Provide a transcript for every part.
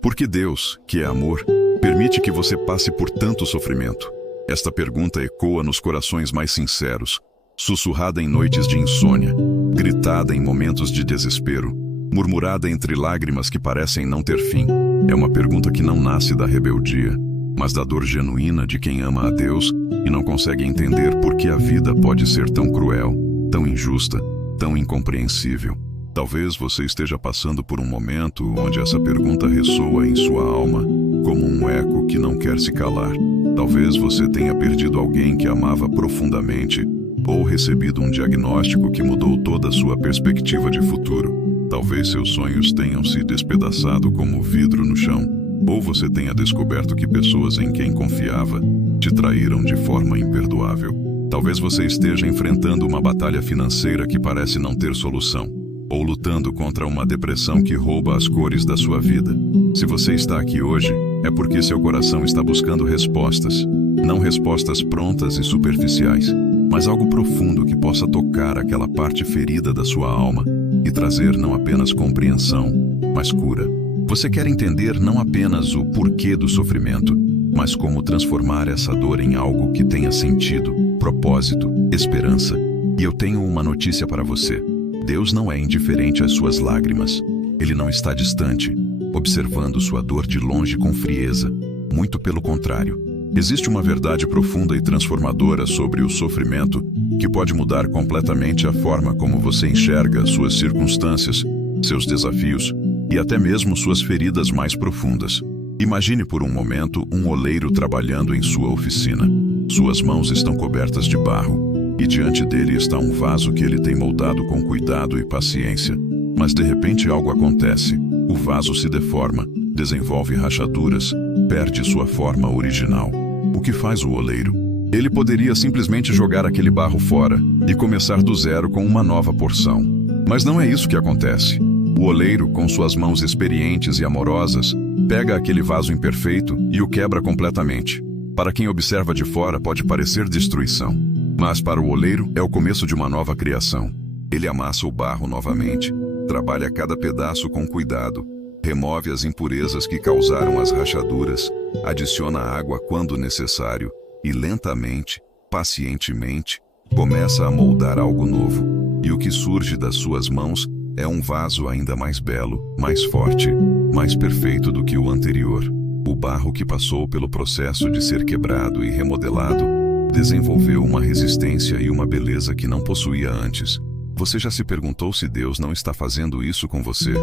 Por que Deus, que é amor, permite que você passe por tanto sofrimento? Esta pergunta ecoa nos corações mais sinceros, sussurrada em noites de insônia, gritada em momentos de desespero, murmurada entre lágrimas que parecem não ter fim. É uma pergunta que não nasce da rebeldia, mas da dor genuína de quem ama a Deus e não consegue entender por que a vida pode ser tão cruel, tão injusta, tão incompreensível. Talvez você esteja passando por um momento onde essa pergunta ressoa em sua alma, como um eco que não quer se calar. Talvez você tenha perdido alguém que amava profundamente, ou recebido um diagnóstico que mudou toda a sua perspectiva de futuro. Talvez seus sonhos tenham se despedaçado como vidro no chão, ou você tenha descoberto que pessoas em quem confiava te traíram de forma imperdoável. Talvez você esteja enfrentando uma batalha financeira que parece não ter solução, ou lutando contra uma depressão que rouba as cores da sua vida. Se você está aqui hoje, é porque seu coração está buscando respostas. Não respostas prontas e superficiais, mas algo profundo que possa tocar aquela parte ferida da sua alma e trazer não apenas compreensão, mas cura. Você quer entender não apenas o porquê do sofrimento, mas como transformar essa dor em algo que tenha sentido, propósito, esperança. E eu tenho uma notícia para você. Deus não é indiferente às suas lágrimas. Ele não está distante, observando sua dor de longe com frieza. Muito pelo contrário. Existe uma verdade profunda e transformadora sobre o sofrimento que pode mudar completamente a forma como você enxerga suas circunstâncias, seus desafios e até mesmo suas feridas mais profundas. Imagine por um momento um oleiro trabalhando em sua oficina. Suas mãos estão cobertas de barro. E diante dele está um vaso que ele tem moldado com cuidado e paciência. Mas de repente algo acontece. O vaso se deforma, desenvolve rachaduras, perde sua forma original. O que faz o oleiro? Ele poderia simplesmente jogar aquele barro fora e começar do zero com uma nova porção. Mas não é isso que acontece. O oleiro, com suas mãos experientes e amorosas, pega aquele vaso imperfeito e o quebra completamente. Para quem observa de fora pode parecer destruição. Mas para o oleiro é o começo de uma nova criação. Ele amassa o barro novamente, trabalha cada pedaço com cuidado, remove as impurezas que causaram as rachaduras, adiciona água quando necessário e lentamente, pacientemente, começa a moldar algo novo. E o que surge das suas mãos é um vaso ainda mais belo, mais forte, mais perfeito do que o anterior. O barro que passou pelo processo de ser quebrado e remodelado desenvolveu uma resistência e uma beleza que não possuía antes. Você já se perguntou se Deus não está fazendo isso com você?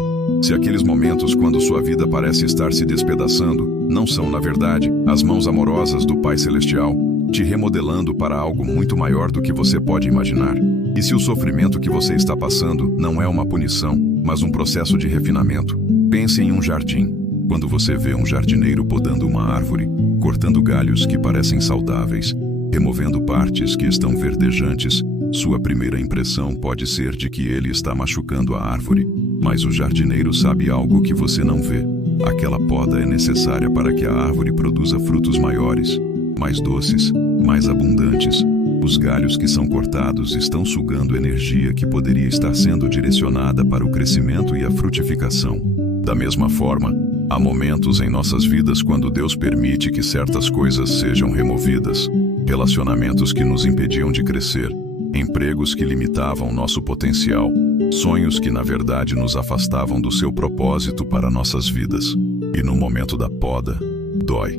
Se aqueles momentos quando sua vida parece estar se despedaçando, não são, na verdade, as mãos amorosas do Pai Celestial, te remodelando para algo muito maior do que você pode imaginar? E se o sofrimento que você está passando não é uma punição, mas um processo de refinamento? Pense em um jardim. Quando você vê um jardineiro podando uma árvore, cortando galhos que parecem saudáveis, removendo partes que estão verdejantes, sua primeira impressão pode ser de que ele está machucando a árvore. Mas o jardineiro sabe algo que você não vê. Aquela poda é necessária para que a árvore produza frutos maiores, mais doces, mais abundantes. Os galhos que são cortados estão sugando energia que poderia estar sendo direcionada para o crescimento e a frutificação. Da mesma forma, há momentos em nossas vidas quando Deus permite que certas coisas sejam removidas. Relacionamentos que nos impediam de crescer, empregos que limitavam nosso potencial, sonhos que na verdade nos afastavam do seu propósito para nossas vidas. E no momento da poda, dói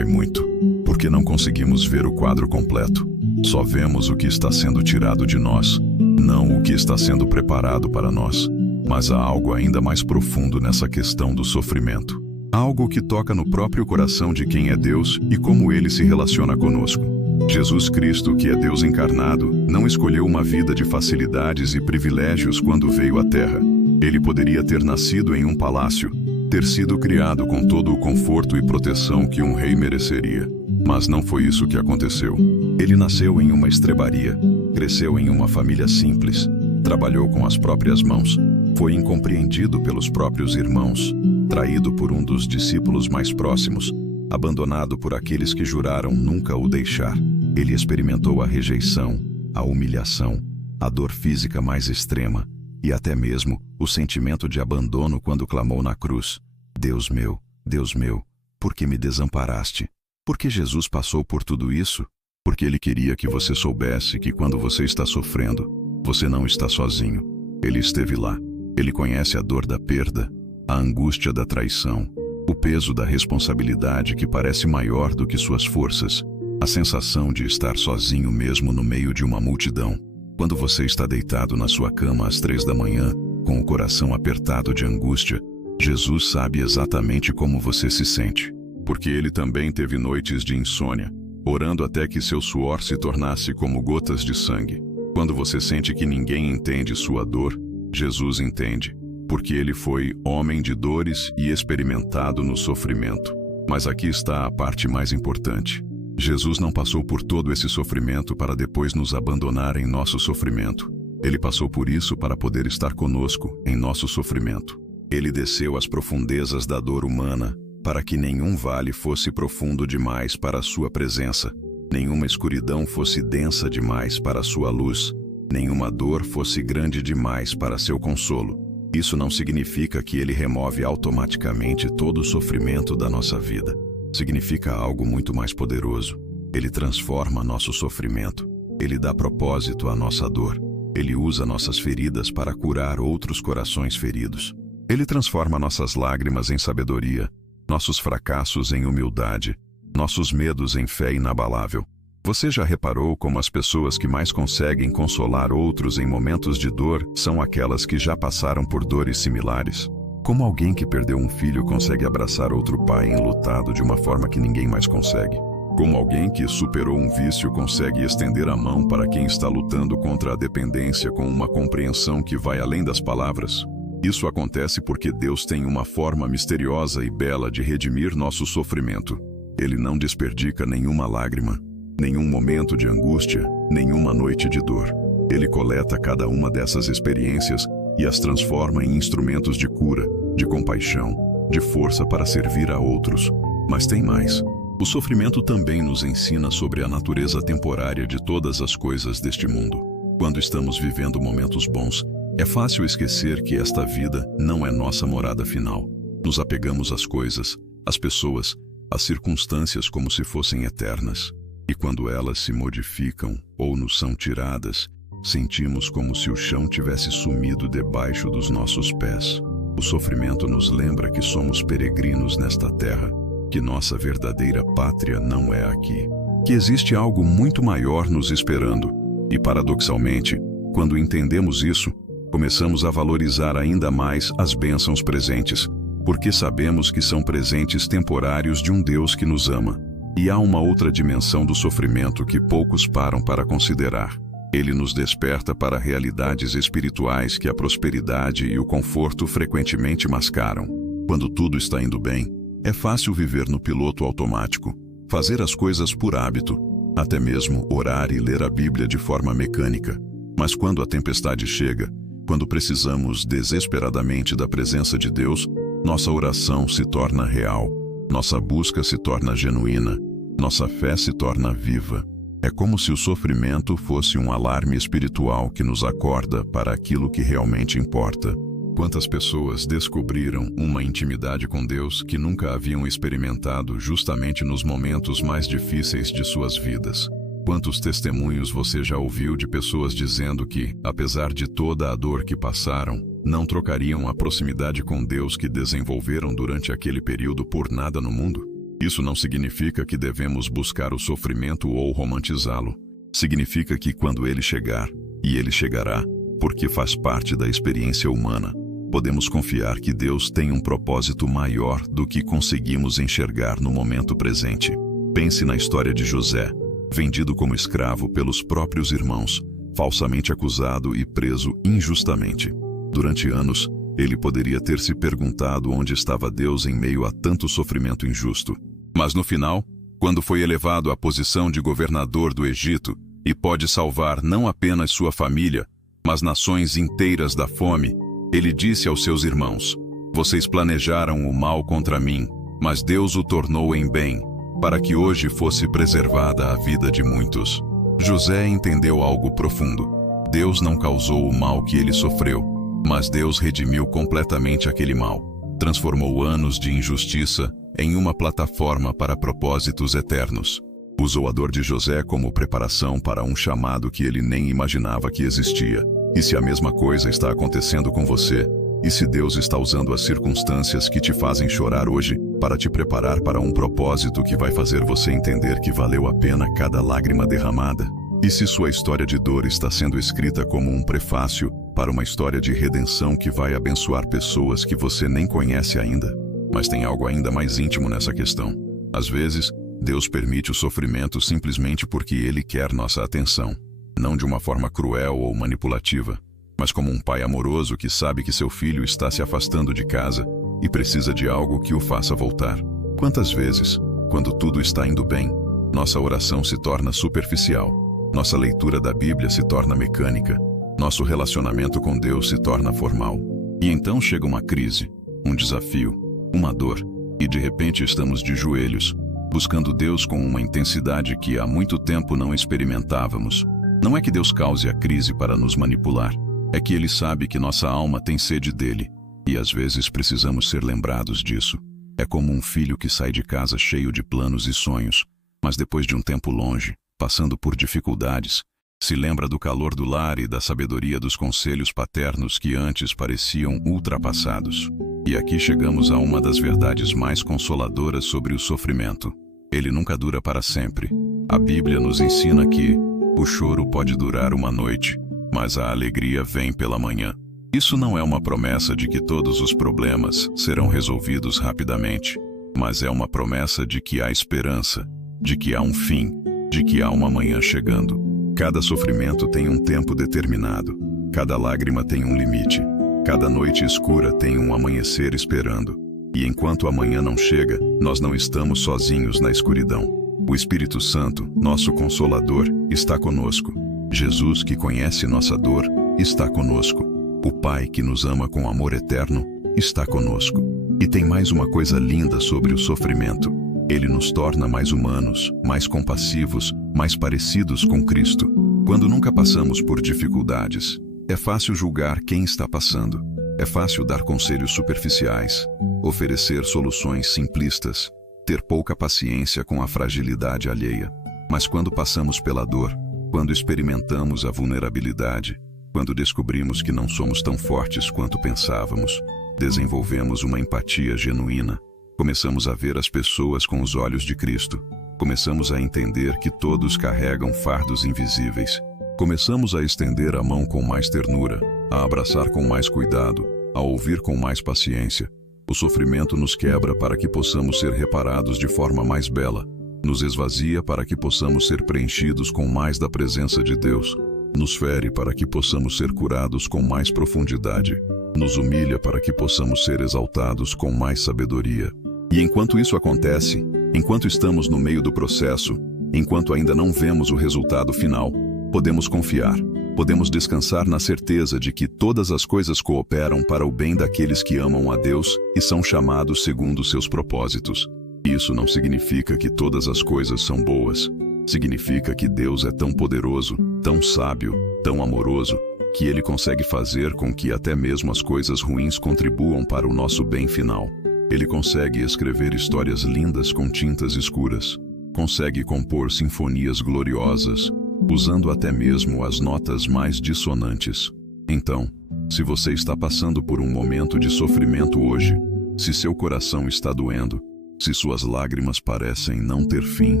muito, porque não conseguimos ver o quadro completo. Só vemos o que está sendo tirado de nós, não o que está sendo preparado para nós. Mas há algo ainda mais profundo nessa questão do sofrimento. Algo que toca no próprio coração de quem é Deus e como ele se relaciona conosco. Jesus Cristo, que é Deus encarnado, não escolheu uma vida de facilidades e privilégios quando veio à Terra. Ele poderia ter nascido em um palácio, ter sido criado com todo o conforto e proteção que um rei mereceria. Mas não foi isso que aconteceu. Ele nasceu em uma estrebaria, cresceu em uma família simples, trabalhou com as próprias mãos, foi incompreendido pelos próprios irmãos, traído por um dos discípulos mais próximos, abandonado por aqueles que juraram nunca o deixar. Ele experimentou a rejeição, a humilhação, a dor física mais extrema, e até mesmo o sentimento de abandono quando clamou na cruz: Deus meu, por que me desamparaste? Por que Jesus passou por tudo isso? Porque Ele queria que você soubesse que quando você está sofrendo, você não está sozinho. Ele esteve lá. Ele conhece a dor da perda, a angústia da traição, o peso da responsabilidade que parece maior do que suas forças, a sensação de estar sozinho mesmo no meio de uma multidão. Quando você está deitado na sua cama às 3 da manhã, com o coração apertado de angústia, Jesus sabe exatamente como você se sente, porque Ele também teve noites de insônia, orando até que seu suor se tornasse como gotas de sangue. Quando você sente que ninguém entende sua dor, Jesus entende, porque Ele foi homem de dores e experimentado no sofrimento. Mas aqui está a parte mais importante. Jesus não passou por todo esse sofrimento para depois nos abandonar em nosso sofrimento. Ele passou por isso para poder estar conosco em nosso sofrimento. Ele desceu às profundezas da dor humana para que nenhum vale fosse profundo demais para a sua presença, nenhuma escuridão fosse densa demais para a sua luz, nenhuma dor fosse grande demais para seu consolo. Isso não significa que Ele remove automaticamente todo o sofrimento da nossa vida. Significa algo muito mais poderoso. Ele transforma nosso sofrimento. Ele dá propósito à nossa dor. Ele usa nossas feridas para curar outros corações feridos. Ele transforma nossas lágrimas em sabedoria, nossos fracassos em humildade, nossos medos em fé inabalável. Você já reparou como as pessoas que mais conseguem consolar outros em momentos de dor são aquelas que já passaram por dores similares? Como alguém que perdeu um filho consegue abraçar outro pai enlutado de uma forma que ninguém mais consegue? Como alguém que superou um vício consegue estender a mão para quem está lutando contra a dependência com uma compreensão que vai além das palavras? Isso acontece porque Deus tem uma forma misteriosa e bela de redimir nosso sofrimento. Ele não desperdica nenhuma lágrima, nenhum momento de angústia, nenhuma noite de dor. Ele coleta cada uma dessas experiências e as transforma em instrumentos de cura, de compaixão, de força para servir a outros. Mas tem mais. O sofrimento também nos ensina sobre a natureza temporária de todas as coisas deste mundo. Quando estamos vivendo momentos bons, é fácil esquecer que esta vida não é nossa morada final. Nos apegamos às coisas, às pessoas, às circunstâncias como se fossem eternas. E quando elas se modificam ou nos são tiradas, sentimos como se o chão tivesse sumido debaixo dos nossos pés. O sofrimento nos lembra que somos peregrinos nesta terra, que nossa verdadeira pátria não é aqui, que existe algo muito maior nos esperando. E paradoxalmente, quando entendemos isso, começamos a valorizar ainda mais as bênçãos presentes, porque sabemos que são presentes temporários de um Deus que nos ama. E há uma outra dimensão do sofrimento que poucos param para considerar. Ele nos desperta para realidades espirituais que a prosperidade e o conforto frequentemente mascaram. Quando tudo está indo bem, é fácil viver no piloto automático, fazer as coisas por hábito, até mesmo orar e ler a Bíblia de forma mecânica. Mas quando a tempestade chega, quando precisamos desesperadamente da presença de Deus, nossa oração se torna real, nossa busca se torna genuína, nossa fé se torna viva. É como se o sofrimento fosse um alarme espiritual que nos acorda para aquilo que realmente importa. Quantas pessoas descobriram uma intimidade com Deus que nunca haviam experimentado justamente nos momentos mais difíceis de suas vidas? Quantos testemunhos você já ouviu de pessoas dizendo que, apesar de toda a dor que passaram, não trocariam a proximidade com Deus que desenvolveram durante aquele período por nada no mundo? Isso não significa que devemos buscar o sofrimento ou romantizá-lo. Significa que quando ele chegar, e ele chegará, porque faz parte da experiência humana, podemos confiar que Deus tem um propósito maior do que conseguimos enxergar no momento presente. Pense na história de José, vendido como escravo pelos próprios irmãos, falsamente acusado e preso injustamente. Durante anos, ele poderia ter se perguntado onde estava Deus em meio a tanto sofrimento injusto. Mas no final, quando foi elevado à posição de governador do Egito e pode salvar não apenas sua família, mas nações inteiras da fome, ele disse aos seus irmãos: "Vocês planejaram o mal contra mim, mas Deus o tornou em bem, para que hoje fosse preservada a vida de muitos." José entendeu algo profundo. Deus não causou o mal que ele sofreu. Mas Deus redimiu completamente aquele mal. Transformou anos de injustiça em uma plataforma para propósitos eternos. Usou a dor de José como preparação para um chamado que ele nem imaginava que existia. E se a mesma coisa está acontecendo com você? E se Deus está usando as circunstâncias que te fazem chorar hoje para te preparar para um propósito que vai fazer você entender que valeu a pena cada lágrima derramada? E se sua história de dor está sendo escrita como um prefácio para uma história de redenção que vai abençoar pessoas que você nem conhece ainda? Mas tem algo ainda mais íntimo nessa questão. Às vezes, Deus permite o sofrimento simplesmente porque Ele quer nossa atenção. Não de uma forma cruel ou manipulativa, mas como um pai amoroso que sabe que seu filho está se afastando de casa e precisa de algo que o faça voltar. Quantas vezes, quando tudo está indo bem, nossa oração se torna superficial, nossa leitura da Bíblia se torna mecânica, nosso relacionamento com Deus se torna formal. E então chega uma crise, um desafio, uma dor, e de repente estamos de joelhos, buscando Deus com uma intensidade que há muito tempo não experimentávamos. Não é que Deus cause a crise para nos manipular, é que Ele sabe que nossa alma tem sede dele, e às vezes precisamos ser lembrados disso. É como um filho que sai de casa cheio de planos e sonhos, mas depois de um tempo longe, passando por dificuldades, se lembra do calor do lar e da sabedoria dos conselhos paternos que antes pareciam ultrapassados. E aqui chegamos a uma das verdades mais consoladoras sobre o sofrimento. Ele nunca dura para sempre. A Bíblia nos ensina que o choro pode durar uma noite, mas a alegria vem pela manhã. Isso não é uma promessa de que todos os problemas serão resolvidos rapidamente, mas é uma promessa de que há esperança, de que há um fim, de que há uma manhã chegando. Cada sofrimento tem um tempo determinado, cada lágrima tem um limite, cada noite escura tem um amanhecer esperando. E enquanto a manhã não chega, nós não estamos sozinhos na escuridão. O Espírito Santo, nosso Consolador, está conosco. Jesus, que conhece nossa dor, está conosco. O Pai, que nos ama com amor eterno, está conosco. E tem mais uma coisa linda sobre o sofrimento. Ele nos torna mais humanos, mais compassivos, mais parecidos com Cristo. Quando nunca passamos por dificuldades, é fácil julgar quem está passando. É fácil dar conselhos superficiais, oferecer soluções simplistas, ter pouca paciência com a fragilidade alheia. Mas quando passamos pela dor, quando experimentamos a vulnerabilidade, quando descobrimos que não somos tão fortes quanto pensávamos, desenvolvemos uma empatia genuína. Começamos a ver as pessoas com os olhos de Cristo. Começamos a entender que todos carregam fardos invisíveis. Começamos a estender a mão com mais ternura, a abraçar com mais cuidado, a ouvir com mais paciência. O sofrimento nos quebra para que possamos ser reparados de forma mais bela. Nos esvazia para que possamos ser preenchidos com mais da presença de Deus. Nos fere para que possamos ser curados com mais profundidade. Nos humilha para que possamos ser exaltados com mais sabedoria. E enquanto isso acontece, enquanto estamos no meio do processo, enquanto ainda não vemos o resultado final, podemos confiar, podemos descansar na certeza de que todas as coisas cooperam para o bem daqueles que amam a Deus e são chamados segundo seus propósitos. Isso não significa que todas as coisas são boas. Significa que Deus é tão poderoso, tão sábio, tão amoroso, que Ele consegue fazer com que até mesmo as coisas ruins contribuam para o nosso bem final. Ele consegue escrever histórias lindas com tintas escuras. Consegue compor sinfonias gloriosas, usando até mesmo as notas mais dissonantes. Então, se você está passando por um momento de sofrimento hoje, se seu coração está doendo, se suas lágrimas parecem não ter fim,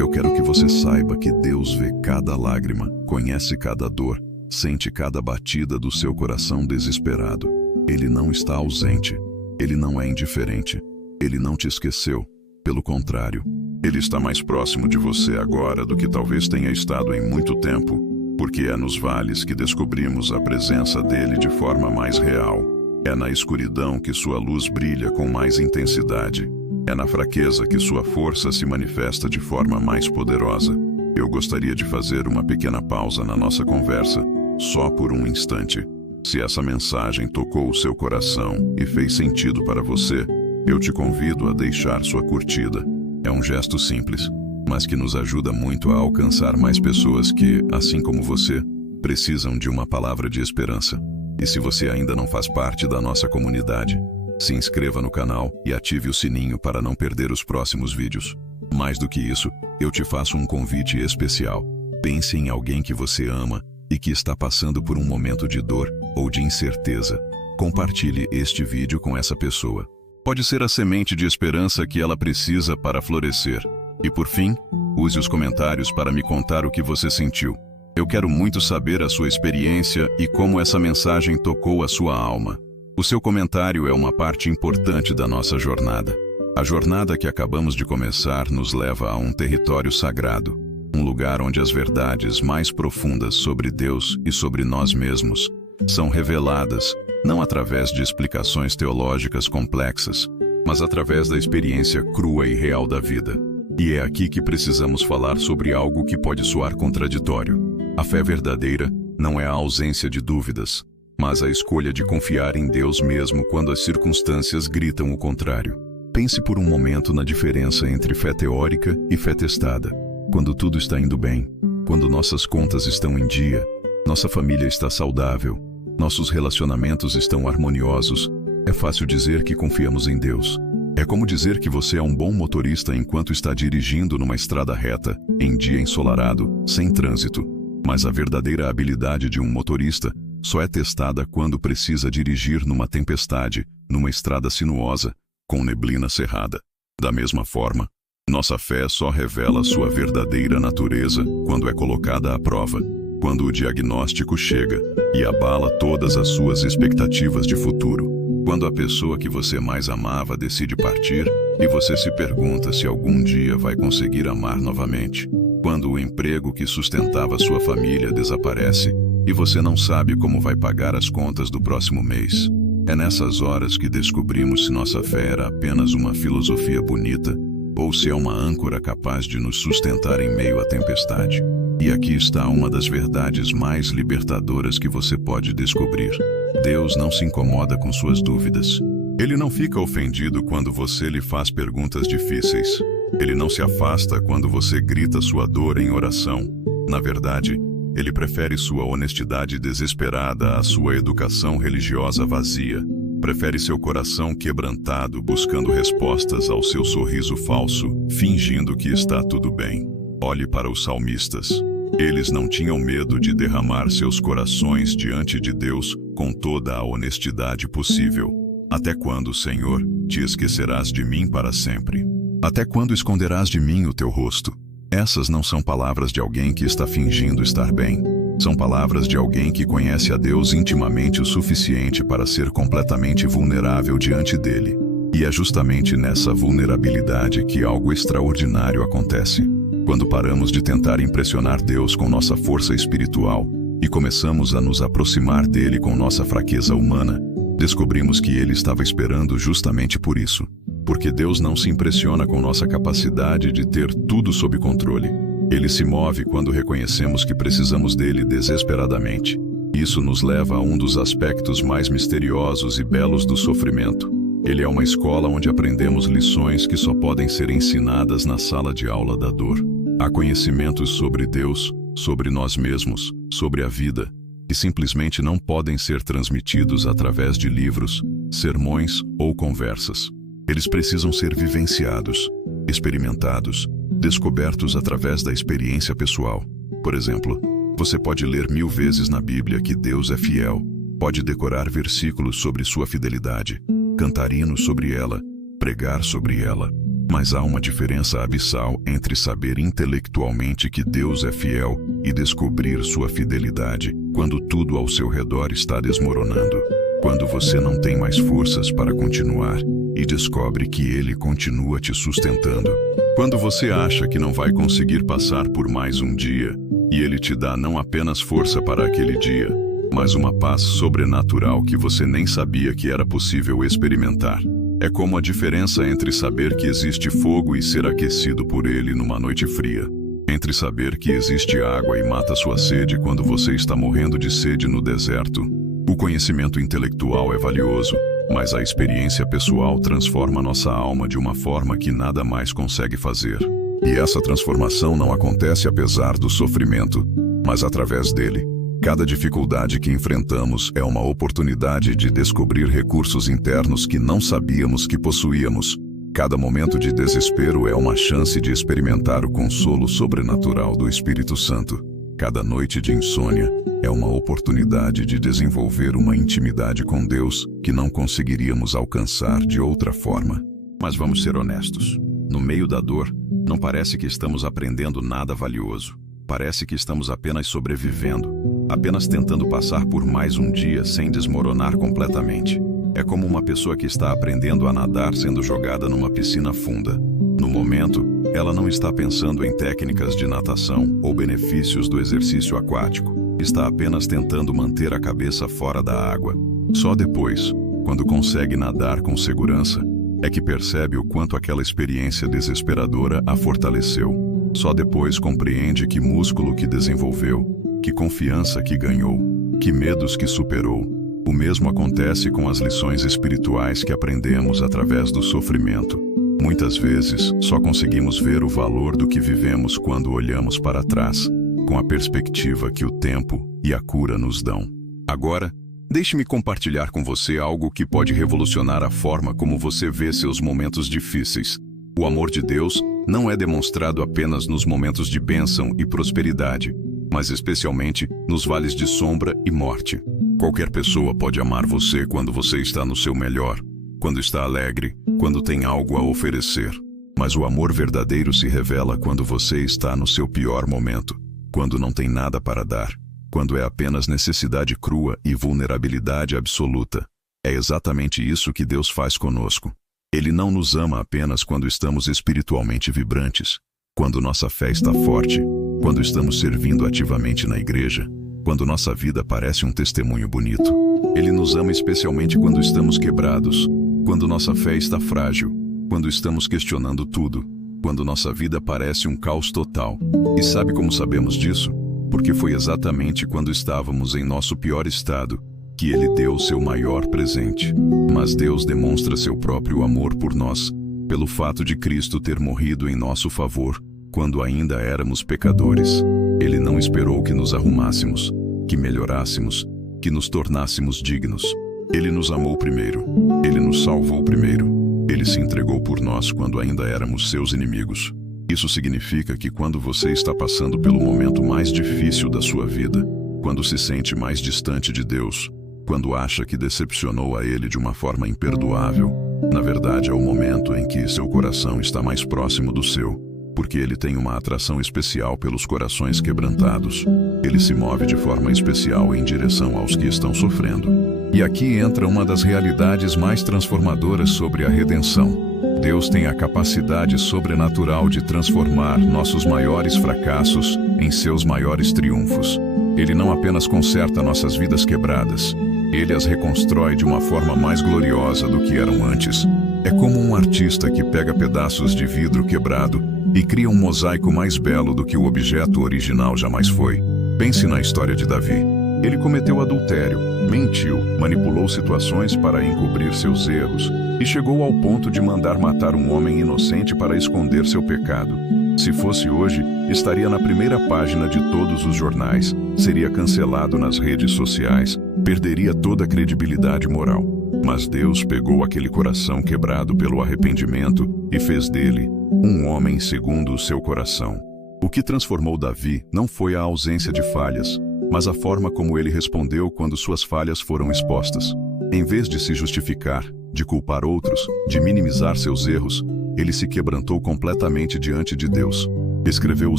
eu quero que você saiba que Deus vê cada lágrima, conhece cada dor, sente cada batida do seu coração desesperado. Ele não está ausente, Ele não é indiferente, Ele não te esqueceu. Pelo contrário, Ele está mais próximo de você agora do que talvez tenha estado em muito tempo, porque é nos vales que descobrimos a presença dEle de forma mais real. É na escuridão que sua luz brilha com mais intensidade. É na fraqueza que sua força se manifesta de forma mais poderosa. Eu gostaria de fazer uma pequena pausa na nossa conversa, só por um instante. Se essa mensagem tocou o seu coração e fez sentido para você, eu te convido a deixar sua curtida. É um gesto simples, mas que nos ajuda muito a alcançar mais pessoas que, assim como você, precisam de uma palavra de esperança. E se você ainda não faz parte da nossa comunidade, se inscreva no canal e ative o sininho para não perder os próximos vídeos. Mais do que isso, eu te faço um convite especial. Pense em alguém que você ama e que está passando por um momento de dor ou de incerteza. Compartilhe este vídeo com essa pessoa. Pode ser a semente de esperança que ela precisa para florescer. E por fim, use os comentários para me contar o que você sentiu. Eu quero muito saber a sua experiência e como essa mensagem tocou a sua alma. O seu comentário é uma parte importante da nossa jornada. A jornada que acabamos de começar nos leva a um território sagrado, um lugar onde as verdades mais profundas sobre Deus e sobre nós mesmos são reveladas, não através de explicações teológicas complexas, mas através da experiência crua e real da vida. E é aqui que precisamos falar sobre algo que pode soar contraditório. A fé verdadeira não é a ausência de dúvidas, mas a escolha de confiar em Deus mesmo quando as circunstâncias gritam o contrário. Pense por um momento na diferença entre fé teórica e fé testada. Quando tudo está indo bem, quando nossas contas estão em dia, nossa família está saudável, nossos relacionamentos estão harmoniosos, é fácil dizer que confiamos em Deus. É como dizer que você é um bom motorista enquanto está dirigindo numa estrada reta, em dia ensolarado, sem trânsito. Mas a verdadeira habilidade de um motorista só é testada quando precisa dirigir numa tempestade, numa estrada sinuosa, com neblina cerrada. Da mesma forma, nossa fé só revela sua verdadeira natureza quando é colocada à prova, quando o diagnóstico chega e abala todas as suas expectativas de futuro. Quando a pessoa que você mais amava decide partir e você se pergunta se algum dia vai conseguir amar novamente. Quando o emprego que sustentava sua família desaparece e você não sabe como vai pagar as contas do próximo mês. É nessas horas que descobrimos se nossa fé era apenas uma filosofia bonita ou se é uma âncora capaz de nos sustentar em meio à tempestade. E aqui está uma das verdades mais libertadoras que você pode descobrir. Deus não se incomoda com suas dúvidas. Ele não fica ofendido quando você lhe faz perguntas difíceis. Ele não se afasta quando você grita sua dor em oração. Na verdade, ele prefere sua honestidade desesperada à sua educação religiosa vazia. Prefere seu coração quebrantado buscando respostas ao seu sorriso falso, fingindo que está tudo bem. Olhe para os salmistas. Eles não tinham medo de derramar seus corações diante de Deus com toda a honestidade possível. Até quando, Senhor, te esquecerás de mim para sempre? Até quando esconderás de mim o teu rosto? Essas não são palavras de alguém que está fingindo estar bem. São palavras de alguém que conhece a Deus intimamente o suficiente para ser completamente vulnerável diante dele. E é justamente nessa vulnerabilidade que algo extraordinário acontece. Quando paramos de tentar impressionar Deus com nossa força espiritual e começamos a nos aproximar dele com nossa fraqueza humana, descobrimos que ele estava esperando justamente por isso. Porque Deus não se impressiona com nossa capacidade de ter tudo sob controle. Ele se move quando reconhecemos que precisamos dele desesperadamente. Isso nos leva a um dos aspectos mais misteriosos e belos do sofrimento. Ele é uma escola onde aprendemos lições que só podem ser ensinadas na sala de aula da dor. Há conhecimentos sobre Deus, sobre nós mesmos, sobre a vida, que simplesmente não podem ser transmitidos através de livros, sermões ou conversas. Eles precisam ser vivenciados, experimentados, descobertos através da experiência pessoal. Por exemplo, você pode ler 1000 vezes na Bíblia que Deus é fiel, pode decorar versículos sobre sua fidelidade, cantar hinos sobre ela, pregar sobre ela. Mas há uma diferença abissal entre saber intelectualmente que Deus é fiel e descobrir sua fidelidade quando tudo ao seu redor está desmoronando, quando você não tem mais forças para continuar e descobre que Ele continua te sustentando. Quando você acha que não vai conseguir passar por mais um dia, e Ele te dá não apenas força para aquele dia, mas uma paz sobrenatural que você nem sabia que era possível experimentar. É como a diferença entre saber que existe fogo e ser aquecido por ele numa noite fria. Entre saber que existe água e mata sua sede quando você está morrendo de sede no deserto. O conhecimento intelectual é valioso, mas a experiência pessoal transforma nossa alma de uma forma que nada mais consegue fazer. E essa transformação não acontece apesar do sofrimento, mas através dele. Cada dificuldade que enfrentamos é uma oportunidade de descobrir recursos internos que não sabíamos que possuíamos. Cada momento de desespero é uma chance de experimentar o consolo sobrenatural do Espírito Santo. Cada noite de insônia é uma oportunidade de desenvolver uma intimidade com Deus que não conseguiríamos alcançar de outra forma. Mas vamos ser honestos. No meio da dor, não parece que estamos aprendendo nada valioso. Parece que estamos apenas sobrevivendo, apenas tentando passar por mais um dia sem desmoronar completamente. É como uma pessoa que está aprendendo a nadar sendo jogada numa piscina funda. No momento, ela não está pensando em técnicas de natação ou benefícios do exercício aquático. Está apenas tentando manter a cabeça fora da água. Só depois, quando consegue nadar com segurança, é que percebe o quanto aquela experiência desesperadora a fortaleceu. Só depois compreende que músculo que desenvolveu, que confiança que ganhou, que medos que superou. O mesmo acontece com as lições espirituais que aprendemos através do sofrimento. Muitas vezes, só conseguimos ver o valor do que vivemos quando olhamos para trás, com a perspectiva que o tempo e a cura nos dão. Agora, deixe-me compartilhar com você algo que pode revolucionar a forma como você vê seus momentos difíceis. O amor de Deus não é demonstrado apenas nos momentos de bênção e prosperidade, mas especialmente nos vales de sombra e morte. Qualquer pessoa pode amar você quando você está no seu melhor, quando está alegre, quando tem algo a oferecer. Mas o amor verdadeiro se revela quando você está no seu pior momento, quando não tem nada para dar, quando é apenas necessidade crua e vulnerabilidade absoluta. É exatamente isso que Deus faz conosco. Ele não nos ama apenas quando estamos espiritualmente vibrantes, quando nossa fé está forte, quando estamos servindo ativamente na igreja, quando nossa vida parece um testemunho bonito. Ele nos ama especialmente quando estamos quebrados, quando nossa fé está frágil, quando estamos questionando tudo, quando nossa vida parece um caos total. E sabe como sabemos disso? Porque foi exatamente quando estávamos em nosso pior estado que Ele deu o seu maior presente. Mas Deus demonstra seu próprio amor por nós, pelo fato de Cristo ter morrido em nosso favor, quando ainda éramos pecadores. Ele não esperou que nos arrumássemos, que melhorássemos, que nos tornássemos dignos. Ele nos amou primeiro. Ele nos salvou primeiro. Ele se entregou por nós quando ainda éramos seus inimigos. Isso significa que quando você está passando pelo momento mais difícil da sua vida, quando se sente mais distante de Deus, quando acha que decepcionou a Ele de uma forma imperdoável, na verdade é o momento em que seu coração está mais próximo do seu, porque Ele tem uma atração especial pelos corações quebrantados. Ele se move de forma especial em direção aos que estão sofrendo. E aqui entra uma das realidades mais transformadoras sobre a redenção. Deus tem a capacidade sobrenatural de transformar nossos maiores fracassos em seus maiores triunfos. Ele não apenas conserta nossas vidas quebradas, Ele as reconstrói de uma forma mais gloriosa do que eram antes. É como um artista que pega pedaços de vidro quebrado e cria um mosaico mais belo do que o objeto original jamais foi. Pense na história de Davi. Ele cometeu adultério, mentiu, manipulou situações para encobrir seus erros e chegou ao ponto de mandar matar um homem inocente para esconder seu pecado. Se fosse hoje, estaria na primeira página de todos os jornais, seria cancelado nas redes sociais, perderia toda a credibilidade moral. Mas Deus pegou aquele coração quebrado pelo arrependimento e fez dele um homem segundo o seu coração. O que transformou Davi não foi a ausência de falhas, mas a forma como ele respondeu quando suas falhas foram expostas. Em vez de se justificar, de culpar outros, de minimizar seus erros, ele se quebrantou completamente diante de Deus. Escreveu o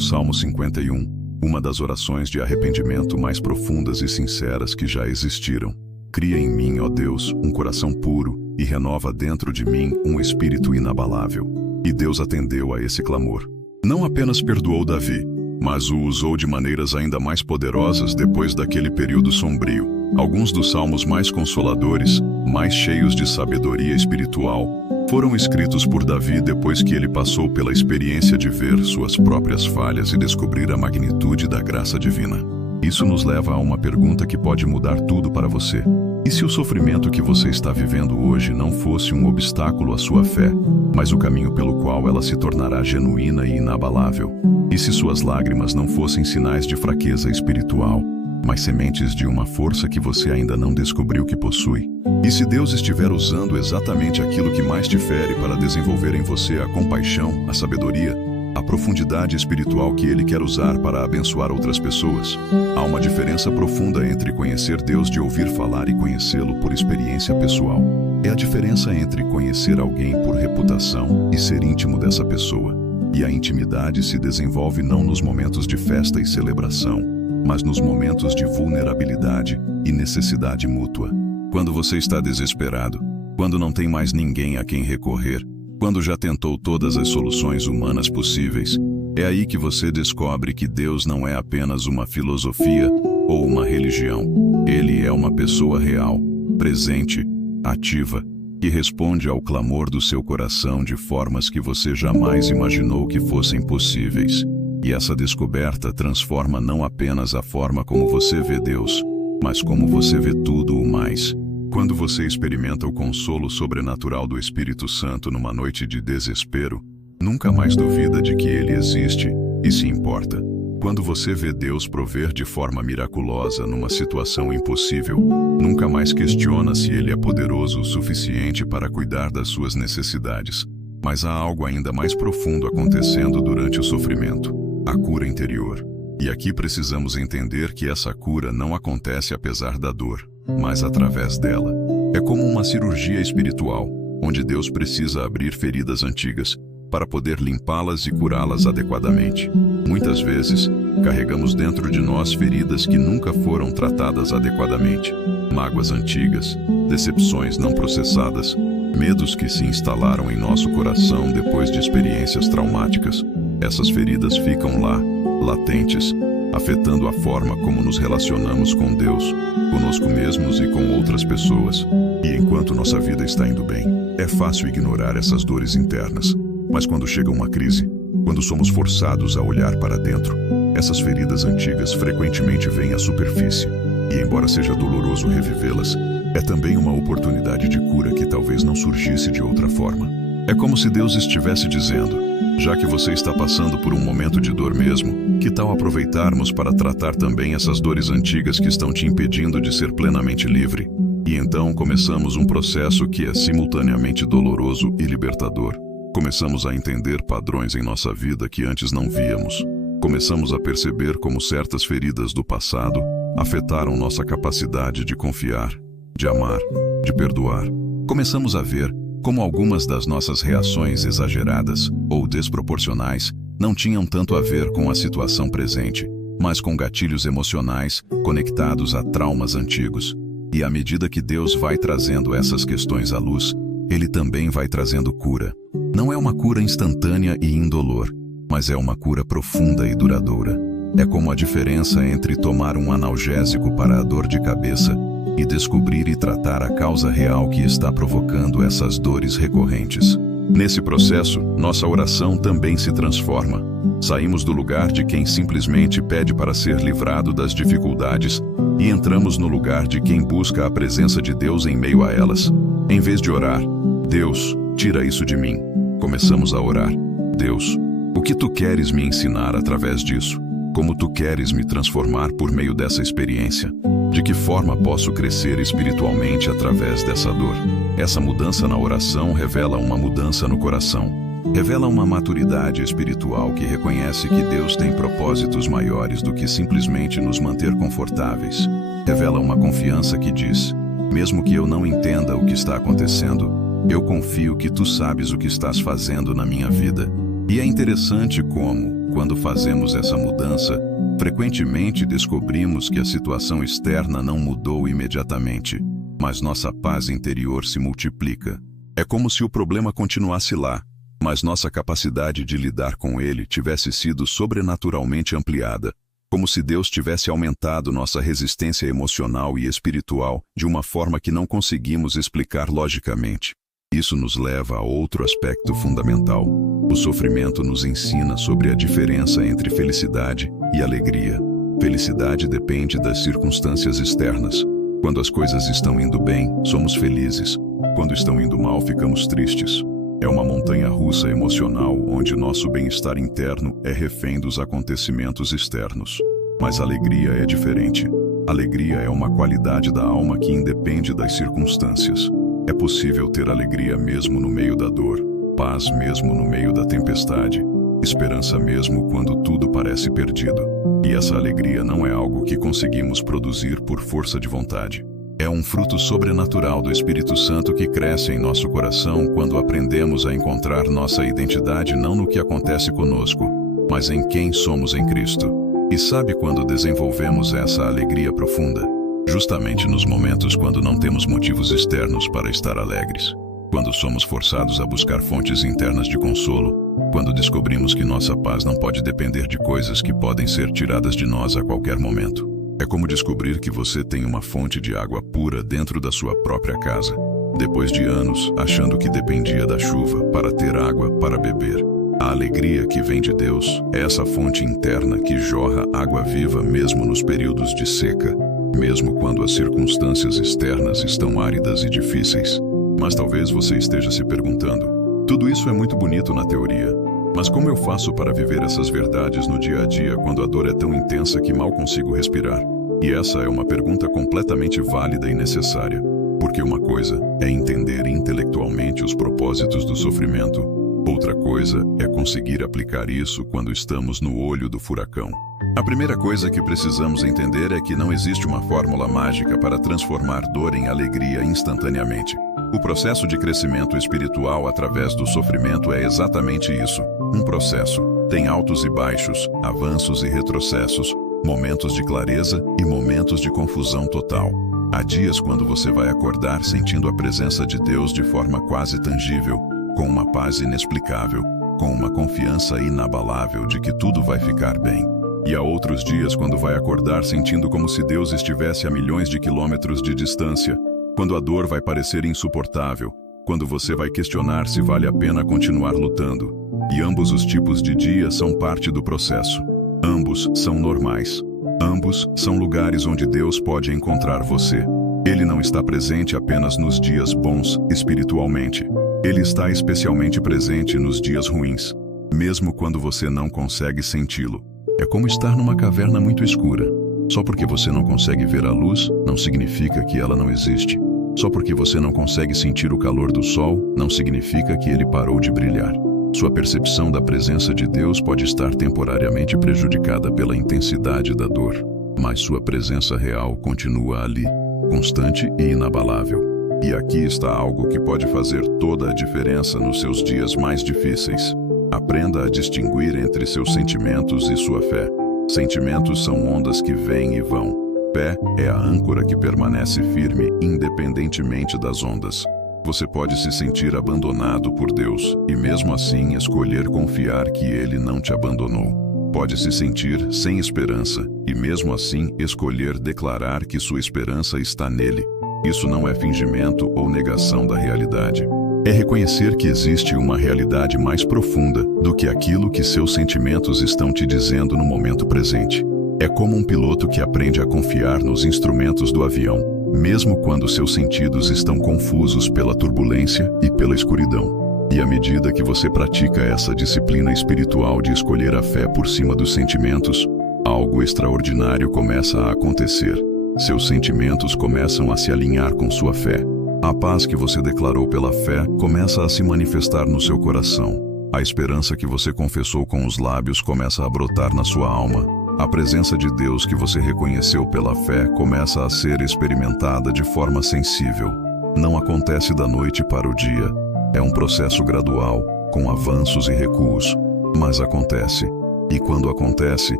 Salmo 51, uma das orações de arrependimento mais profundas e sinceras que já existiram. Cria em mim, ó Deus, um coração puro e renova dentro de mim um espírito inabalável. E Deus atendeu a esse clamor. Não apenas perdoou Davi, mas o usou de maneiras ainda mais poderosas depois daquele período sombrio. Alguns dos salmos mais consoladores, mais cheios de sabedoria espiritual, foram escritos por Davi depois que ele passou pela experiência de ver suas próprias falhas e descobrir a magnitude da graça divina. Isso nos leva a uma pergunta que pode mudar tudo para você. E se o sofrimento que você está vivendo hoje não fosse um obstáculo à sua fé, mas o caminho pelo qual ela se tornará genuína e inabalável? E se suas lágrimas não fossem sinais de fraqueza espiritual, mas sementes de uma força que você ainda não descobriu que possui. E se Deus estiver usando exatamente aquilo que mais te fere para desenvolver em você a compaixão, a sabedoria, a profundidade espiritual que Ele quer usar para abençoar outras pessoas, há uma diferença profunda entre conhecer Deus de ouvir falar e conhecê-lo por experiência pessoal. É a diferença entre conhecer alguém por reputação e ser íntimo dessa pessoa. E a intimidade se desenvolve não nos momentos de festa e celebração, mas nos momentos de vulnerabilidade e necessidade mútua. Quando você está desesperado, quando não tem mais ninguém a quem recorrer, quando já tentou todas as soluções humanas possíveis, é aí que você descobre que Deus não é apenas uma filosofia ou uma religião. Ele é uma pessoa real, presente, ativa, que responde ao clamor do seu coração de formas que você jamais imaginou que fossem possíveis. E essa descoberta transforma não apenas a forma como você vê Deus, mas como você vê tudo o mais. Quando você experimenta o consolo sobrenatural do Espírito Santo numa noite de desespero, nunca mais duvida de que Ele existe e se importa. Quando você vê Deus prover de forma miraculosa numa situação impossível, nunca mais questiona se Ele é poderoso o suficiente para cuidar das suas necessidades. Mas há algo ainda mais profundo acontecendo durante o sofrimento: a cura interior. E aqui precisamos entender que essa cura não acontece apesar da dor, mas através dela. É como uma cirurgia espiritual, onde Deus precisa abrir feridas antigas para poder limpá-las e curá-las adequadamente. Muitas vezes, carregamos dentro de nós feridas que nunca foram tratadas adequadamente, mágoas antigas, decepções não processadas, medos que se instalaram em nosso coração depois de experiências traumáticas. Essas feridas ficam lá, latentes, afetando a forma como nos relacionamos com Deus, conosco mesmos e com outras pessoas. E enquanto nossa vida está indo bem, é fácil ignorar essas dores internas. Mas quando chega uma crise, quando somos forçados a olhar para dentro, essas feridas antigas frequentemente vêm à superfície. E embora seja doloroso revivê-las, é também uma oportunidade de cura que talvez não surgisse de outra forma. É como se Deus estivesse dizendo: já que você está passando por um momento de dor mesmo, que tal aproveitarmos para tratar também essas dores antigas que estão te impedindo de ser plenamente livre? E então começamos um processo que é simultaneamente doloroso e libertador. Começamos a entender padrões em nossa vida que antes não víamos. Começamos a perceber como certas feridas do passado afetaram nossa capacidade de confiar, de amar, de perdoar. Começamos a ver como algumas das nossas reações exageradas ou desproporcionais não tinham tanto a ver com a situação presente, mas com gatilhos emocionais conectados a traumas antigos. E à medida que Deus vai trazendo essas questões à luz, Ele também vai trazendo cura. Não é uma cura instantânea e indolor, mas é uma cura profunda e duradoura. É como a diferença entre tomar um analgésico para a dor de cabeça e descobrir e tratar a causa real que está provocando essas dores recorrentes. Nesse processo, nossa oração também se transforma. Saímos do lugar de quem simplesmente pede para ser livrado das dificuldades e entramos no lugar de quem busca a presença de Deus em meio a elas. Em vez de orar: Deus, tira isso de mim, começamos a orar: Deus, o que tu queres me ensinar através disso? Como tu queres me transformar por meio dessa experiência? De que forma posso crescer espiritualmente através dessa dor? Essa mudança na oração revela uma mudança no coração. Revela uma maturidade espiritual que reconhece que Deus tem propósitos maiores do que simplesmente nos manter confortáveis. Revela uma confiança que diz: mesmo que eu não entenda o que está acontecendo, eu confio que tu sabes o que estás fazendo na minha vida. E é interessante como, quando fazemos essa mudança, frequentemente descobrimos que a situação externa não mudou imediatamente, mas nossa paz interior se multiplica. É como se o problema continuasse lá, mas nossa capacidade de lidar com ele tivesse sido sobrenaturalmente ampliada, como se Deus tivesse aumentado nossa resistência emocional e espiritual de uma forma que não conseguimos explicar logicamente. Isso nos leva a outro aspecto fundamental. O sofrimento nos ensina sobre a diferença entre felicidade e alegria. Felicidade depende das circunstâncias externas. Quando as coisas estão indo bem, somos felizes. Quando estão indo mal, ficamos tristes. É uma montanha-russa emocional onde nosso bem-estar interno é refém dos acontecimentos externos. Mas a alegria é diferente. Alegria é uma qualidade da alma que independe das circunstâncias. É possível ter alegria mesmo no meio da dor, paz mesmo no meio da tempestade, esperança mesmo quando tudo parece perdido. E essa alegria não é algo que conseguimos produzir por força de vontade. É um fruto sobrenatural do Espírito Santo que cresce em nosso coração quando aprendemos a encontrar nossa identidade não no que acontece conosco, mas em quem somos em Cristo. E sabe quando desenvolvemos essa alegria profunda? Justamente nos momentos quando não temos motivos externos para estar alegres. Quando somos forçados a buscar fontes internas de consolo. Quando descobrimos que nossa paz não pode depender de coisas que podem ser tiradas de nós a qualquer momento. É como descobrir que você tem uma fonte de água pura dentro da sua própria casa. Depois de anos achando que dependia da chuva para ter água para beber. A alegria que vem de Deus é essa fonte interna que jorra água viva mesmo nos períodos de seca, mesmo quando as circunstâncias externas estão áridas e difíceis. Mas talvez você esteja se perguntando, tudo isso é muito bonito na teoria, mas como eu faço para viver essas verdades no dia a dia quando a dor é tão intensa que mal consigo respirar? E essa é uma pergunta completamente válida e necessária, porque uma coisa é entender intelectualmente os propósitos do sofrimento. Outra coisa é conseguir aplicar isso quando estamos no olho do furacão. A primeira coisa que precisamos entender é que não existe uma fórmula mágica para transformar dor em alegria instantaneamente. O processo de crescimento espiritual através do sofrimento é exatamente isso, um processo. Tem altos e baixos, avanços e retrocessos, momentos de clareza e momentos de confusão total. Há dias quando você vai acordar sentindo a presença de Deus de forma quase tangível, com uma paz inexplicável, com uma confiança inabalável de que tudo vai ficar bem. E há outros dias quando vai acordar sentindo como se Deus estivesse a milhões de quilômetros de distância, quando a dor vai parecer insuportável, quando você vai questionar se vale a pena continuar lutando. E ambos os tipos de dias são parte do processo. Ambos são normais. Ambos são lugares onde Deus pode encontrar você. Ele não está presente apenas nos dias bons, espiritualmente. Ele está especialmente presente nos dias ruins, mesmo quando você não consegue senti-lo. É como estar numa caverna muito escura. Só porque você não consegue ver a luz, não significa que ela não existe. Só porque você não consegue sentir o calor do sol, não significa que ele parou de brilhar. Sua percepção da presença de Deus pode estar temporariamente prejudicada pela intensidade da dor, mas sua presença real continua ali, constante e inabalável. E aqui está algo que pode fazer toda a diferença nos seus dias mais difíceis. Aprenda a distinguir entre seus sentimentos e sua fé. Sentimentos são ondas que vêm e vão. Fé é a âncora que permanece firme independentemente das ondas. Você pode se sentir abandonado por Deus e mesmo assim escolher confiar que Ele não te abandonou. Pode se sentir sem esperança e mesmo assim escolher declarar que sua esperança está nele. Isso não é fingimento ou negação da realidade. É reconhecer que existe uma realidade mais profunda do que aquilo que seus sentimentos estão te dizendo no momento presente. É como um piloto que aprende a confiar nos instrumentos do avião, mesmo quando seus sentidos estão confusos pela turbulência e pela escuridão. E à medida que você pratica essa disciplina espiritual de escolher a fé por cima dos sentimentos, algo extraordinário começa a acontecer. Seus sentimentos começam a se alinhar com sua fé. A paz que você declarou pela fé começa a se manifestar no seu coração. A esperança que você confessou com os lábios começa a brotar na sua alma. A presença de Deus que você reconheceu pela fé começa a ser experimentada de forma sensível. Não acontece da noite para o dia. É um processo gradual, com avanços e recuos. Mas acontece. E quando acontece,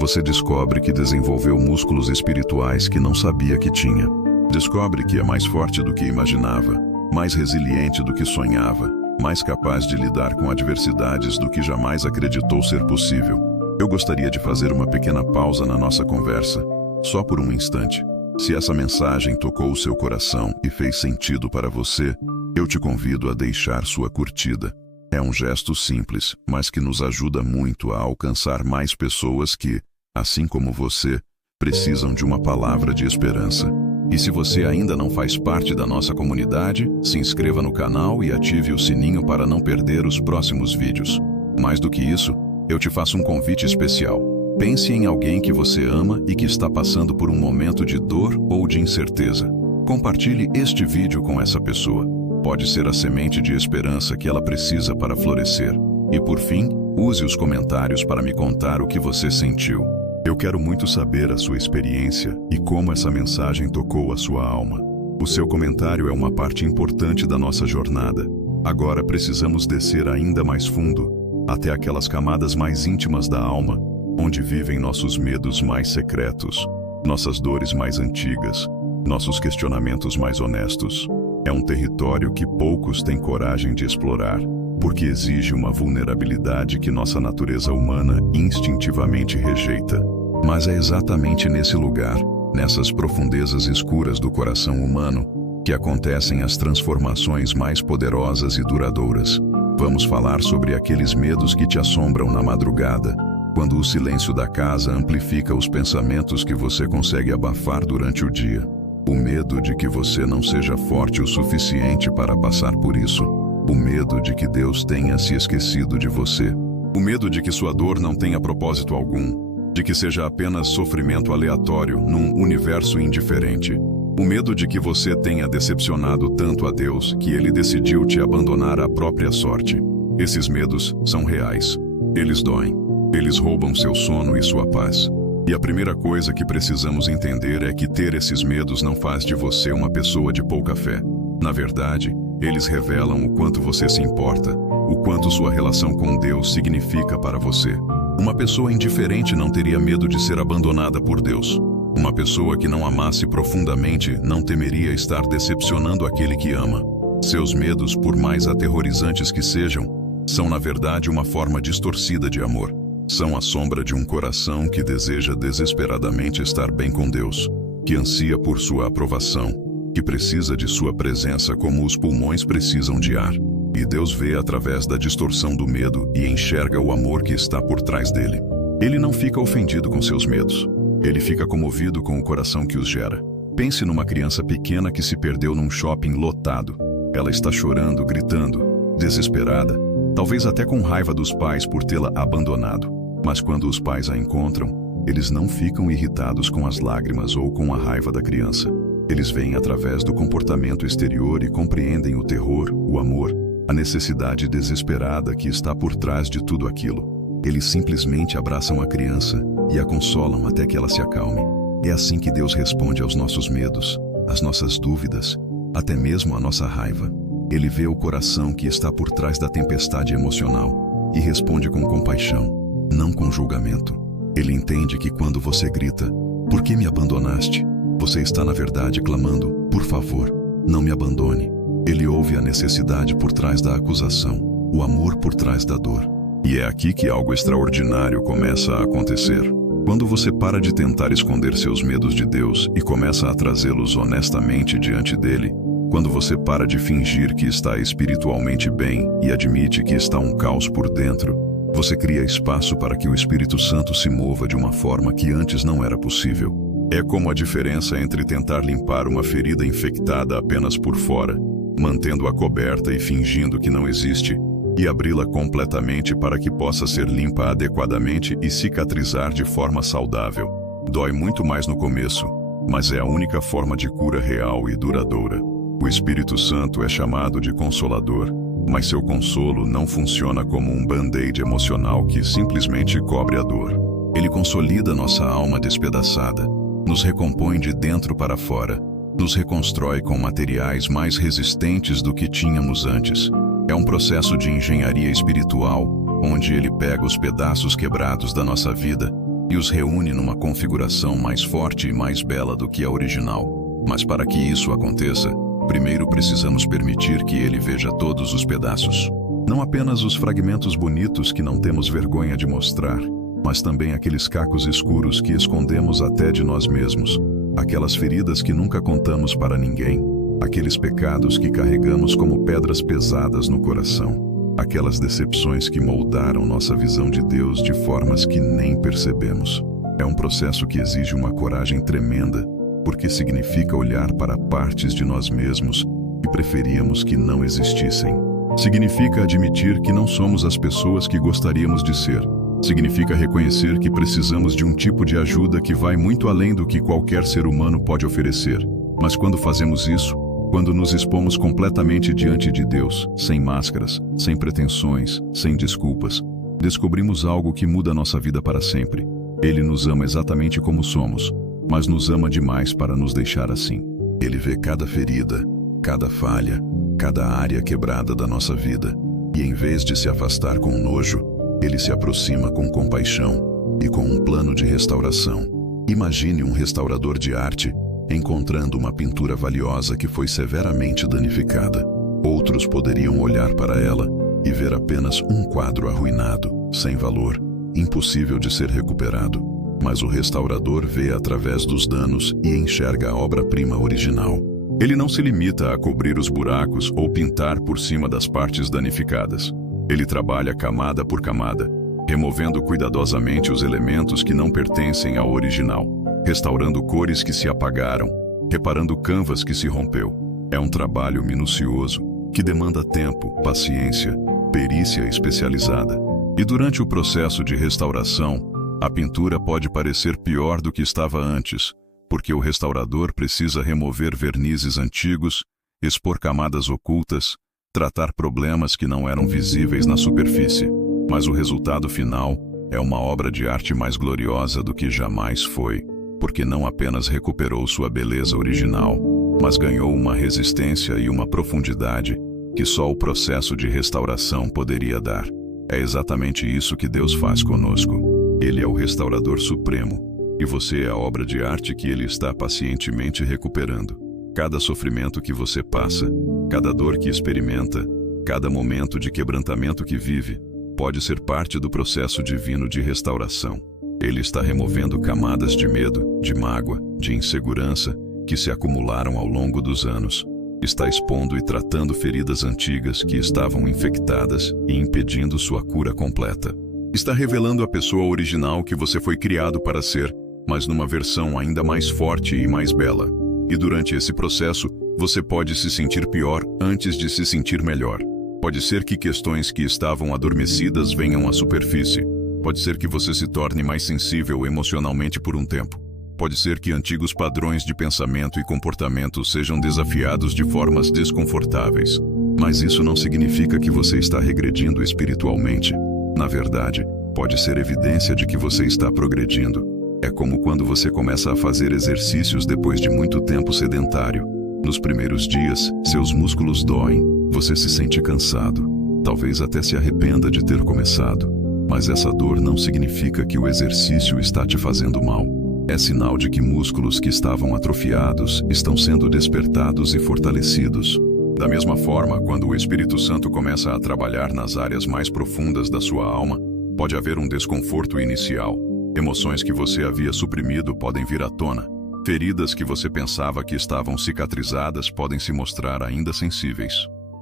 você descobre que desenvolveu músculos espirituais que não sabia que tinha. Descobre que é mais forte do que imaginava, mais resiliente do que sonhava, mais capaz de lidar com adversidades do que jamais acreditou ser possível. Eu gostaria de fazer uma pequena pausa na nossa conversa, só por um instante. Se essa mensagem tocou o seu coração e fez sentido para você, eu te convido a deixar sua curtida. É um gesto simples, mas que nos ajuda muito a alcançar mais pessoas que, assim como você, precisam de uma palavra de esperança. E se você ainda não faz parte da nossa comunidade, se inscreva no canal e ative o sininho para não perder os próximos vídeos. Mais do que isso, eu te faço um convite especial. Pense em alguém que você ama e que está passando por um momento de dor ou de incerteza. Compartilhe este vídeo com essa pessoa. Pode ser a semente de esperança que ela precisa para florescer. E por fim, use os comentários para me contar o que você sentiu. Eu quero muito saber a sua experiência e como essa mensagem tocou a sua alma. O seu comentário é uma parte importante da nossa jornada. Agora precisamos descer ainda mais fundo, até aquelas camadas mais íntimas da alma, onde vivem nossos medos mais secretos, nossas dores mais antigas, nossos questionamentos mais honestos. É um território que poucos têm coragem de explorar, porque exige uma vulnerabilidade que nossa natureza humana instintivamente rejeita. Mas é exatamente nesse lugar, nessas profundezas escuras do coração humano, que acontecem as transformações mais poderosas e duradouras. Vamos falar sobre aqueles medos que te assombram na madrugada, quando o silêncio da casa amplifica os pensamentos que você consegue abafar durante o dia. O medo de que você não seja forte o suficiente para passar por isso. O medo de que Deus tenha se esquecido de você. O medo de que sua dor não tenha propósito algum, de que seja apenas sofrimento aleatório num universo indiferente. O medo de que você tenha decepcionado tanto a Deus que Ele decidiu te abandonar à própria sorte. Esses medos são reais. Eles doem. Eles roubam seu sono e sua paz. E a primeira coisa que precisamos entender é que ter esses medos não faz de você uma pessoa de pouca fé. Na verdade, eles revelam o quanto você se importa, o quanto sua relação com Deus significa para você. Uma pessoa indiferente não teria medo de ser abandonada por Deus. Uma pessoa que não amasse profundamente não temeria estar decepcionando aquele que ama. Seus medos, por mais aterrorizantes que sejam, são na verdade uma forma distorcida de amor. São a sombra de um coração que deseja desesperadamente estar bem com Deus, que ansia por sua aprovação, que precisa de sua presença como os pulmões precisam de ar. E Deus vê através da distorção do medo e enxerga o amor que está por trás dele. Ele não fica ofendido com seus medos. Ele fica comovido com o coração que os gera. Pense numa criança pequena que se perdeu num shopping lotado. Ela está chorando, gritando, desesperada, talvez até com raiva dos pais por tê-la abandonado. Mas quando os pais a encontram, eles não ficam irritados com as lágrimas ou com a raiva da criança. Eles veem através do comportamento exterior e compreendem o terror, o amor, a necessidade desesperada que está por trás de tudo aquilo. Eles simplesmente abraçam a criança e a consolam até que ela se acalme. É assim que Deus responde aos nossos medos, às nossas dúvidas, até mesmo à nossa raiva. Ele vê o coração que está por trás da tempestade emocional e responde com compaixão, não com julgamento. Ele entende que quando você grita, "Por que me abandonaste?", você está na verdade clamando, "Por favor, não me abandone". Ele ouve a necessidade por trás da acusação, o amor por trás da dor. E é aqui que algo extraordinário começa a acontecer. Quando você para de tentar esconder seus medos de Deus e começa a trazê-los honestamente diante dele, quando você para de fingir que está espiritualmente bem e admite que está um caos por dentro, você cria espaço para que o Espírito Santo se mova de uma forma que antes não era possível. É como a diferença entre tentar limpar uma ferida infectada apenas por fora, mantendo-a coberta e fingindo que não existe, e abri-la completamente para que possa ser limpa adequadamente e cicatrizar de forma saudável. Dói muito mais no começo, mas é a única forma de cura real e duradoura. O Espírito Santo é chamado de Consolador, mas seu consolo não funciona como um band-aid emocional que simplesmente cobre a dor. Ele consolida nossa alma despedaçada, nos recompõe de dentro para fora, nos reconstrói com materiais mais resistentes do que tínhamos antes. É um processo de engenharia espiritual, onde ele pega os pedaços quebrados da nossa vida e os reúne numa configuração mais forte e mais bela do que a original. Mas para que isso aconteça, primeiro precisamos permitir que ele veja todos os pedaços. Não apenas os fragmentos bonitos que não temos vergonha de mostrar, mas também aqueles cacos escuros que escondemos até de nós mesmos, aquelas feridas que nunca contamos para ninguém, aqueles pecados que carregamos como pedras pesadas no coração, aquelas decepções que moldaram nossa visão de Deus de formas que nem percebemos. É um processo que exige uma coragem tremenda, porque significa olhar para partes de nós mesmos que preferíamos que não existissem. Significa admitir que não somos as pessoas que gostaríamos de ser, Significa reconhecer que precisamos de um tipo de ajuda que vai muito além do que qualquer ser humano pode oferecer. Mas quando fazemos isso, quando nos expomos completamente diante de Deus, sem máscaras, sem pretensões, sem desculpas, descobrimos algo que muda nossa vida para sempre. Ele nos ama exatamente como somos, mas nos ama demais para nos deixar assim. Ele vê cada ferida, cada falha, cada área quebrada da nossa vida, e em vez de se afastar com nojo, ele se aproxima com compaixão e com um plano de restauração. Imagine um restaurador de arte encontrando uma pintura valiosa que foi severamente danificada. Outros poderiam olhar para ela e ver apenas um quadro arruinado, sem valor, impossível de ser recuperado. Mas o restaurador vê através dos danos e enxerga a obra-prima original. Ele não se limita a cobrir os buracos ou pintar por cima das partes danificadas. Ele trabalha camada por camada, removendo cuidadosamente os elementos que não pertencem ao original, restaurando cores que se apagaram, reparando canvas que se rompeu. É um trabalho minucioso, que demanda tempo, paciência, perícia especializada. E durante o processo de restauração, a pintura pode parecer pior do que estava antes, porque o restaurador precisa remover vernizes antigos, expor camadas ocultas, tratar problemas que não eram visíveis na superfície. Mas o resultado final é uma obra de arte mais gloriosa do que jamais foi, porque não apenas recuperou sua beleza original, mas ganhou uma resistência e uma profundidade que só o processo de restauração poderia dar. É exatamente isso que Deus faz conosco. Ele é o restaurador supremo, e você é a obra de arte que Ele está pacientemente recuperando. Cada sofrimento que você passa, cada dor que experimenta, cada momento de quebrantamento que vive, pode ser parte do processo divino de restauração. Ele está removendo camadas de medo, de mágoa, de insegurança que se acumularam ao longo dos anos. Está expondo e tratando feridas antigas que estavam infectadas e impedindo sua cura completa. Está revelando a pessoa original que você foi criado para ser, mas numa versão ainda mais forte e mais bela. E durante esse processo, você pode se sentir pior antes de se sentir melhor. Pode ser que questões que estavam adormecidas venham à superfície. Pode ser que você se torne mais sensível emocionalmente por um tempo. Pode ser que antigos padrões de pensamento e comportamento sejam desafiados de formas desconfortáveis. Mas isso não significa que você está regredindo espiritualmente. Na verdade, pode ser evidência de que você está progredindo. É como quando você começa a fazer exercícios depois de muito tempo sedentário. Nos primeiros dias, seus músculos doem, você se sente cansado. Talvez até se arrependa de ter começado. Mas essa dor não significa que o exercício está te fazendo mal. É sinal de que músculos que estavam atrofiados estão sendo despertados e fortalecidos. Da mesma forma, quando o Espírito Santo começa a trabalhar nas áreas mais profundas da sua alma, pode haver um desconforto inicial. Emoções que você havia suprimido podem vir à tona. Feridas que você pensava que estavam cicatrizadas podem se mostrar ainda sensíveis.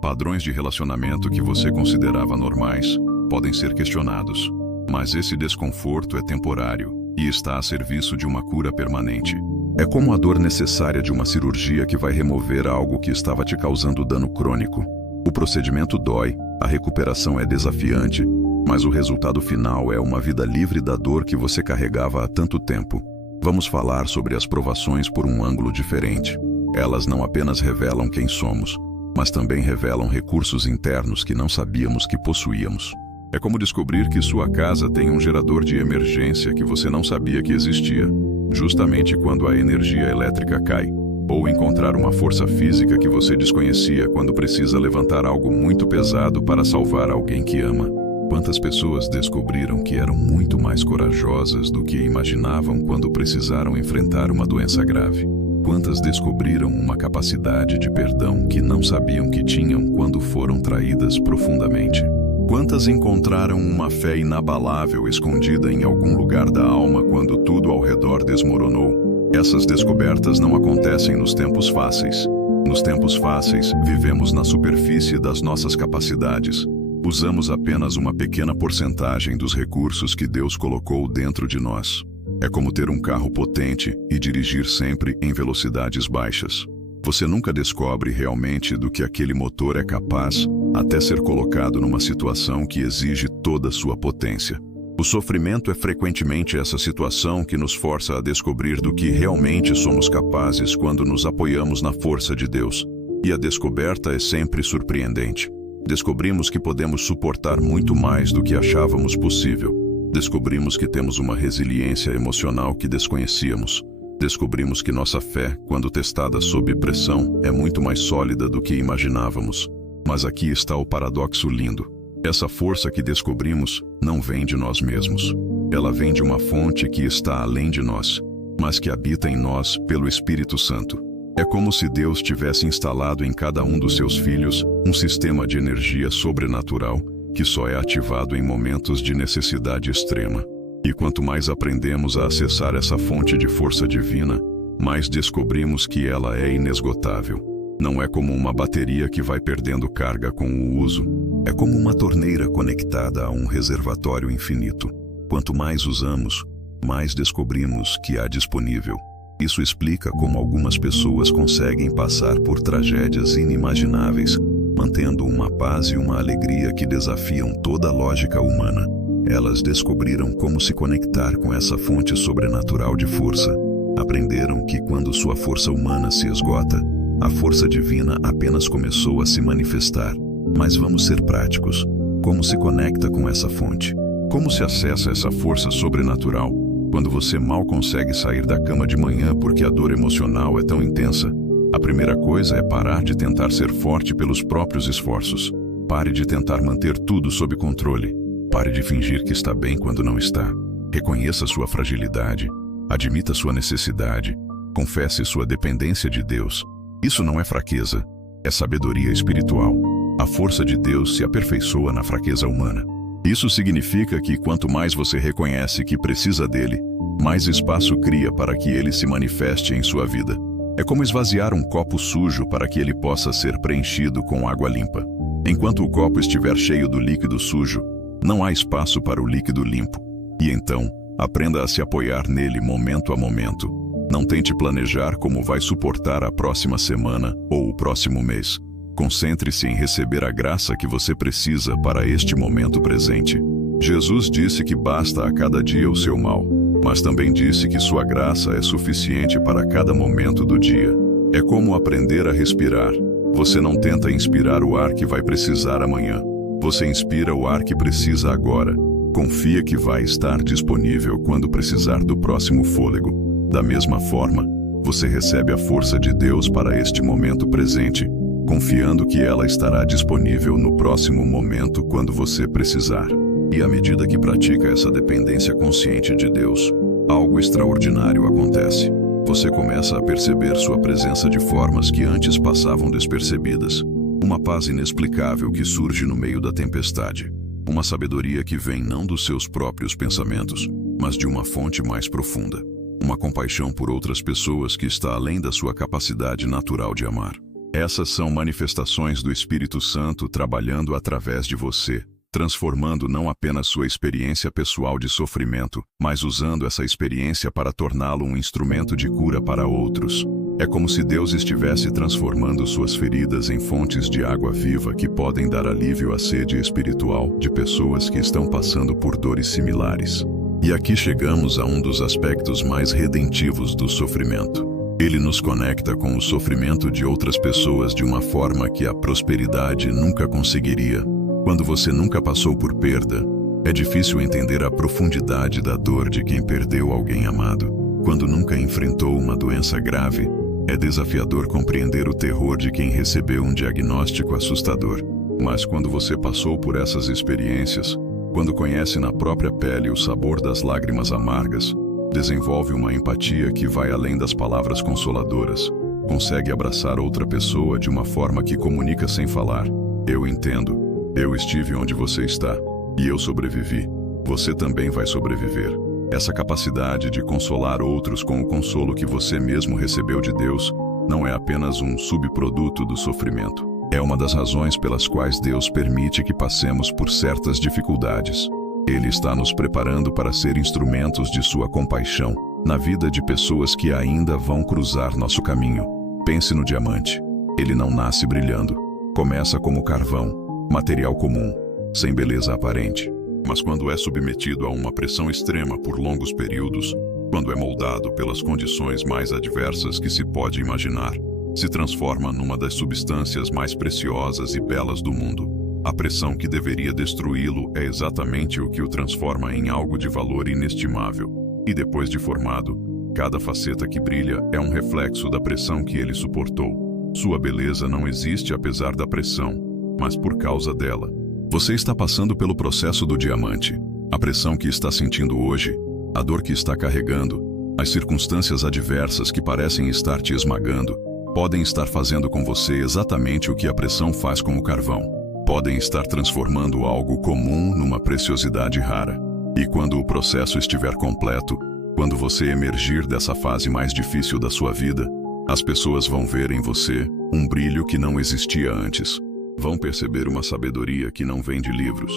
Padrões de relacionamento que você considerava normais podem ser questionados. Mas esse desconforto é temporário e está a serviço de uma cura permanente. É como a dor necessária de uma cirurgia que vai remover algo que estava te causando dano crônico. O procedimento dói, a recuperação é desafiante, mas o resultado final é uma vida livre da dor que você carregava há tanto tempo. Vamos falar sobre as provações por um ângulo diferente. Elas não apenas revelam quem somos, mas também revelam recursos internos que não sabíamos que possuíamos. É como descobrir que sua casa tem um gerador de emergência que você não sabia que existia, justamente quando a energia elétrica cai, ou encontrar uma força física que você desconhecia quando precisa levantar algo muito pesado para salvar alguém que ama. Quantas pessoas descobriram que eram muito mais corajosas do que imaginavam quando precisaram enfrentar uma doença grave? Quantas descobriram uma capacidade de perdão que não sabiam que tinham quando foram traídas profundamente? Quantas encontraram uma fé inabalável escondida em algum lugar da alma quando tudo ao redor desmoronou? Essas descobertas não acontecem nos tempos fáceis. Nos tempos fáceis, vivemos na superfície das nossas capacidades. Usamos apenas uma pequena porcentagem dos recursos que Deus colocou dentro de nós. É como ter um carro potente e dirigir sempre em velocidades baixas. Você nunca descobre realmente do que aquele motor é capaz até ser colocado numa situação que exige toda a sua potência. O sofrimento é frequentemente essa situação que nos força a descobrir do que realmente somos capazes quando nos apoiamos na força de Deus. E a descoberta é sempre surpreendente. Descobrimos que podemos suportar muito mais do que achávamos possível. Descobrimos que temos uma resiliência emocional que desconhecíamos. Descobrimos que nossa fé, quando testada sob pressão, é muito mais sólida do que imaginávamos. Mas aqui está o paradoxo lindo. Essa força que descobrimos não vem de nós mesmos. Ela vem de uma fonte que está além de nós, mas que habita em nós pelo Espírito Santo. É como se Deus tivesse instalado em cada um dos seus filhos um sistema de energia sobrenatural que só é ativado em momentos de necessidade extrema. E quanto mais aprendemos a acessar essa fonte de força divina, mais descobrimos que ela é inesgotável. Não é como uma bateria que vai perdendo carga com o uso. É como uma torneira conectada a um reservatório infinito. Quanto mais usamos, mais descobrimos que há disponível. Isso explica como algumas pessoas conseguem passar por tragédias inimagináveis, mantendo uma paz e uma alegria que desafiam toda a lógica humana. Elas descobriram como se conectar com essa fonte sobrenatural de força. Aprenderam que quando sua força humana se esgota, a força divina apenas começou a se manifestar. Mas vamos ser práticos. Como se conecta com essa fonte? Como se acessa essa força sobrenatural? Quando você mal consegue sair da cama de manhã porque a dor emocional é tão intensa, a primeira coisa é parar de tentar ser forte pelos próprios esforços. Pare de tentar manter tudo sob controle. Pare de fingir que está bem quando não está. Reconheça sua fragilidade. Admita sua necessidade. Confesse sua dependência de Deus. Isso não é fraqueza, é sabedoria espiritual. A força de Deus se aperfeiçoa na fraqueza humana. Isso significa que quanto mais você reconhece que precisa dele, mais espaço cria para que ele se manifeste em sua vida. É como esvaziar um copo sujo para que ele possa ser preenchido com água limpa. Enquanto o copo estiver cheio do líquido sujo, não há espaço para o líquido limpo. E então, aprenda a se apoiar nele momento a momento. Não tente planejar como vai suportar a próxima semana ou o próximo mês. Concentre-se em receber a graça que você precisa para este momento presente. Jesus disse que basta a cada dia o seu mal, mas também disse que sua graça é suficiente para cada momento do dia. É como aprender a respirar. Você não tenta inspirar o ar que vai precisar amanhã. Você inspira o ar que precisa agora. Confia que vai estar disponível quando precisar do próximo fôlego. Da mesma forma, você recebe a força de Deus para este momento presente, confiando que ela estará disponível no próximo momento quando você precisar. E à medida que pratica essa dependência consciente de Deus, algo extraordinário acontece. Você começa a perceber sua presença de formas que antes passavam despercebidas. Uma paz inexplicável que surge no meio da tempestade. Uma sabedoria que vem não dos seus próprios pensamentos, mas de uma fonte mais profunda. Uma compaixão por outras pessoas que está além da sua capacidade natural de amar. Essas são manifestações do Espírito Santo trabalhando através de você, transformando não apenas sua experiência pessoal de sofrimento, mas usando essa experiência para torná-lo um instrumento de cura para outros. É como se Deus estivesse transformando suas feridas em fontes de água viva que podem dar alívio à sede espiritual de pessoas que estão passando por dores similares. E aqui chegamos a um dos aspectos mais redentivos do sofrimento. Ele nos conecta com o sofrimento de outras pessoas de uma forma que a prosperidade nunca conseguiria. Quando você nunca passou por perda, é difícil entender a profundidade da dor de quem perdeu alguém amado. Quando nunca enfrentou uma doença grave, é desafiador compreender o terror de quem recebeu um diagnóstico assustador. Mas quando você passou por essas experiências, quando conhece na própria pele o sabor das lágrimas amargas, desenvolve uma empatia que vai além das palavras consoladoras. Consegue abraçar outra pessoa de uma forma que comunica sem falar. Eu entendo. Eu estive onde você está. E eu sobrevivi. Você também vai sobreviver. Essa capacidade de consolar outros com o consolo que você mesmo recebeu de Deus não é apenas um subproduto do sofrimento. É uma das razões pelas quais Deus permite que passemos por certas dificuldades. Ele está nos preparando para ser instrumentos de sua compaixão na vida de pessoas que ainda vão cruzar nosso caminho. Pense no diamante. Ele não nasce brilhando. Começa como carvão, material comum, sem beleza aparente. Mas quando é submetido a uma pressão extrema por longos períodos, quando é moldado pelas condições mais adversas que se pode imaginar, se transforma numa das substâncias mais preciosas e belas do mundo. A pressão que deveria destruí-lo é exatamente o que o transforma em algo de valor inestimável. E depois de formado, cada faceta que brilha é um reflexo da pressão que ele suportou. Sua beleza não existe apesar da pressão, mas por causa dela. Você está passando pelo processo do diamante. A pressão que está sentindo hoje, a dor que está carregando, as circunstâncias adversas que parecem estar te esmagando, podem estar fazendo com você exatamente o que a pressão faz com o carvão. Podem estar transformando algo comum numa preciosidade rara. E quando o processo estiver completo, quando você emergir dessa fase mais difícil da sua vida, as pessoas vão ver em você um brilho que não existia antes. Vão perceber uma sabedoria que não vem de livros,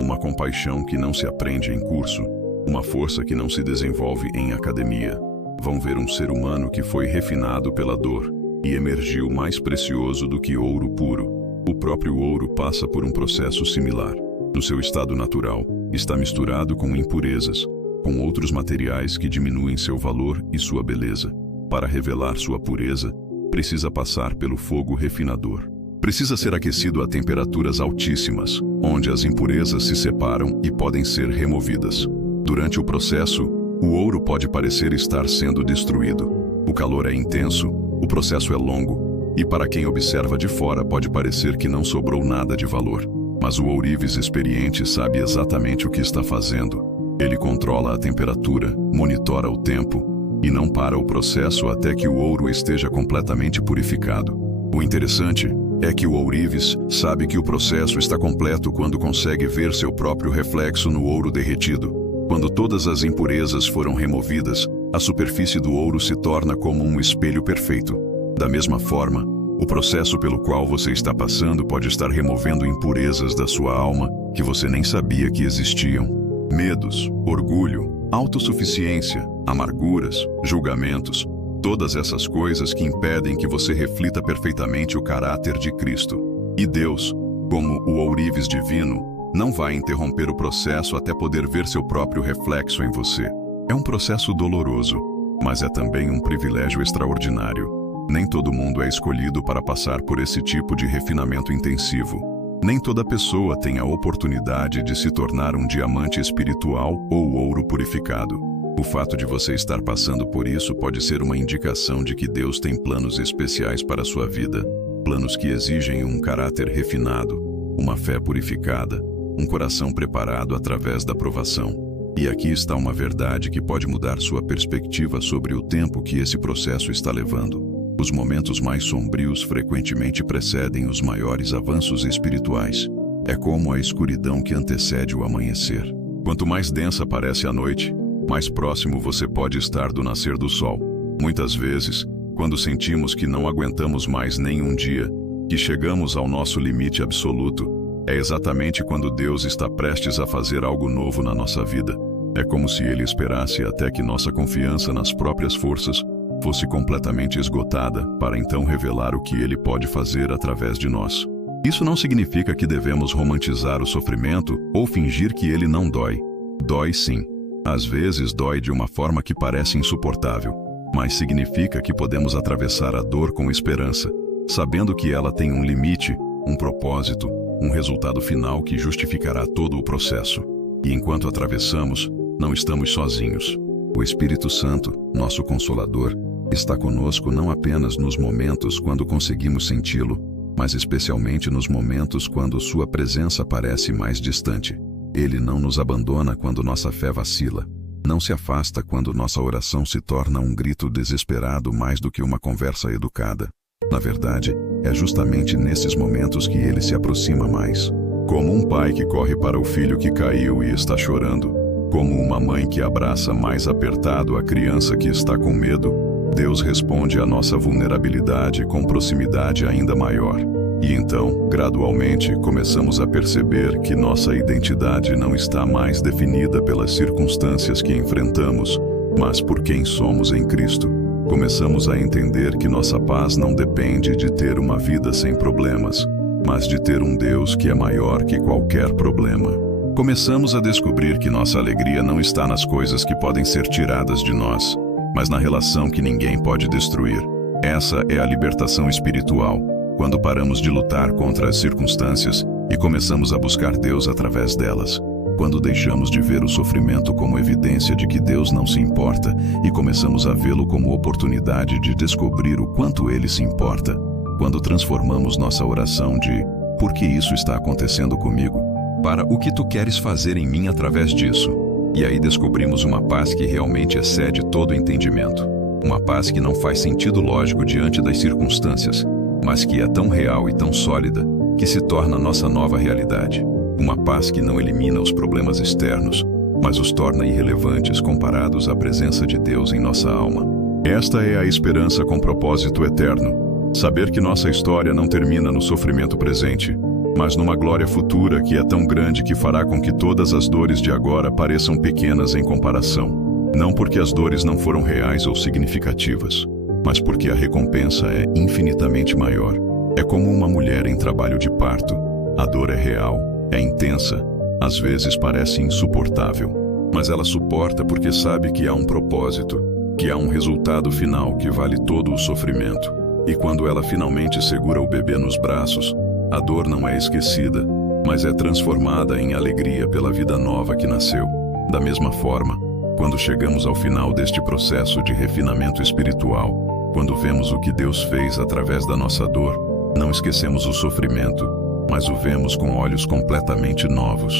uma compaixão que não se aprende em curso, uma força que não se desenvolve em academia. Vão ver um ser humano que foi refinado pela dor e emergiu mais precioso do que ouro puro. O próprio ouro passa por um processo similar. No seu estado natural, está misturado com impurezas, com outros materiais que diminuem seu valor e sua beleza. Para revelar sua pureza, precisa passar pelo fogo refinador. Precisa ser aquecido a temperaturas altíssimas, onde as impurezas se separam e podem ser removidas. Durante o processo, o ouro pode parecer estar sendo destruído. O calor é intenso, o processo é longo, e para quem observa de fora pode parecer que não sobrou nada de valor. Mas o ourives experiente sabe exatamente o que está fazendo. Ele controla a temperatura, monitora o tempo, e não para o processo até que o ouro esteja completamente purificado. O interessante é que o ourives sabe que o processo está completo quando consegue ver seu próprio reflexo no ouro derretido. Quando todas as impurezas foram removidas, a superfície do ouro se torna como um espelho perfeito. Da mesma forma, o processo pelo qual você está passando pode estar removendo impurezas da sua alma que você nem sabia que existiam. Medos, orgulho, autossuficiência, amarguras, julgamentos, todas essas coisas que impedem que você reflita perfeitamente o caráter de Cristo. E Deus, como o ourives divino, não vai interromper o processo até poder ver seu próprio reflexo em você. É um processo doloroso, mas é também um privilégio extraordinário. Nem todo mundo é escolhido para passar por esse tipo de refinamento intensivo. Nem toda pessoa tem a oportunidade de se tornar um diamante espiritual ou ouro purificado. O fato de você estar passando por isso pode ser uma indicação de que Deus tem planos especiais para a sua vida. Planos que exigem um caráter refinado, uma fé purificada, um coração preparado através da provação. E aqui está uma verdade que pode mudar sua perspectiva sobre o tempo que esse processo está levando. Os momentos mais sombrios frequentemente precedem os maiores avanços espirituais. É como a escuridão que antecede o amanhecer. Quanto mais densa parece a noite, mais próximo você pode estar do nascer do sol. Muitas vezes, quando sentimos que não aguentamos mais nem um dia, que chegamos ao nosso limite absoluto, é exatamente quando Deus está prestes a fazer algo novo na nossa vida. É como se Ele esperasse até que nossa confiança nas próprias forças fosse completamente esgotada para então revelar o que Ele pode fazer através de nós. Isso não significa que devemos romantizar o sofrimento ou fingir que ele não dói. Dói sim. Às vezes dói de uma forma que parece insuportável, mas significa que podemos atravessar a dor com esperança, sabendo que ela tem um limite, um propósito, um resultado final que justificará todo o processo. E enquanto atravessamos, não estamos sozinhos. O Espírito Santo, nosso Consolador, está conosco não apenas nos momentos quando conseguimos senti-lo, mas especialmente nos momentos quando sua presença parece mais distante. Ele não nos abandona quando nossa fé vacila. Não se afasta quando nossa oração se torna um grito desesperado mais do que uma conversa educada. Na verdade, é justamente nesses momentos que ele se aproxima mais. Como um pai que corre para o filho que caiu e está chorando, como uma mãe que abraça mais apertado a criança que está com medo, Deus responde à nossa vulnerabilidade com proximidade ainda maior. E então, gradualmente, começamos a perceber que nossa identidade não está mais definida pelas circunstâncias que enfrentamos, mas por quem somos em Cristo. Começamos a entender que nossa paz não depende de ter uma vida sem problemas, mas de ter um Deus que é maior que qualquer problema. começamos a descobrir que nossa alegria não está nas coisas que podem ser tiradas de nós, mas na relação que ninguém pode destruir. Essa é a libertação espiritual, quando paramos de lutar contra as circunstâncias e começamos a buscar Deus através delas. Quando deixamos de ver o sofrimento como evidência de que Deus não se importa e começamos a vê-lo como oportunidade de descobrir o quanto Ele se importa. Quando transformamos nossa oração de "por que isso está acontecendo comigo?" para "o que tu queres fazer em mim através disso?" E aí descobrimos uma paz que realmente excede todo entendimento. Uma paz que não faz sentido lógico diante das circunstâncias, mas que é tão real e tão sólida que se torna nossa nova realidade. Uma paz que não elimina os problemas externos, mas os torna irrelevantes comparados à presença de Deus em nossa alma. Esta é a esperança com propósito eterno. Saber que nossa história não termina no sofrimento presente, mas numa glória futura que é tão grande que fará com que todas as dores de agora pareçam pequenas em comparação. Não porque as dores não foram reais ou significativas, mas porque a recompensa é infinitamente maior. É como uma mulher em trabalho de parto. A dor é real, é intensa, às vezes parece insuportável, mas ela suporta porque sabe que há um propósito, que há um resultado final que vale todo o sofrimento. E quando ela finalmente segura o bebê nos braços, a dor não é esquecida, mas é transformada em alegria pela vida nova que nasceu. Da mesma forma, quando chegamos ao final deste processo de refinamento espiritual, quando vemos o que Deus fez através da nossa dor, não esquecemos o sofrimento, mas o vemos com olhos completamente novos.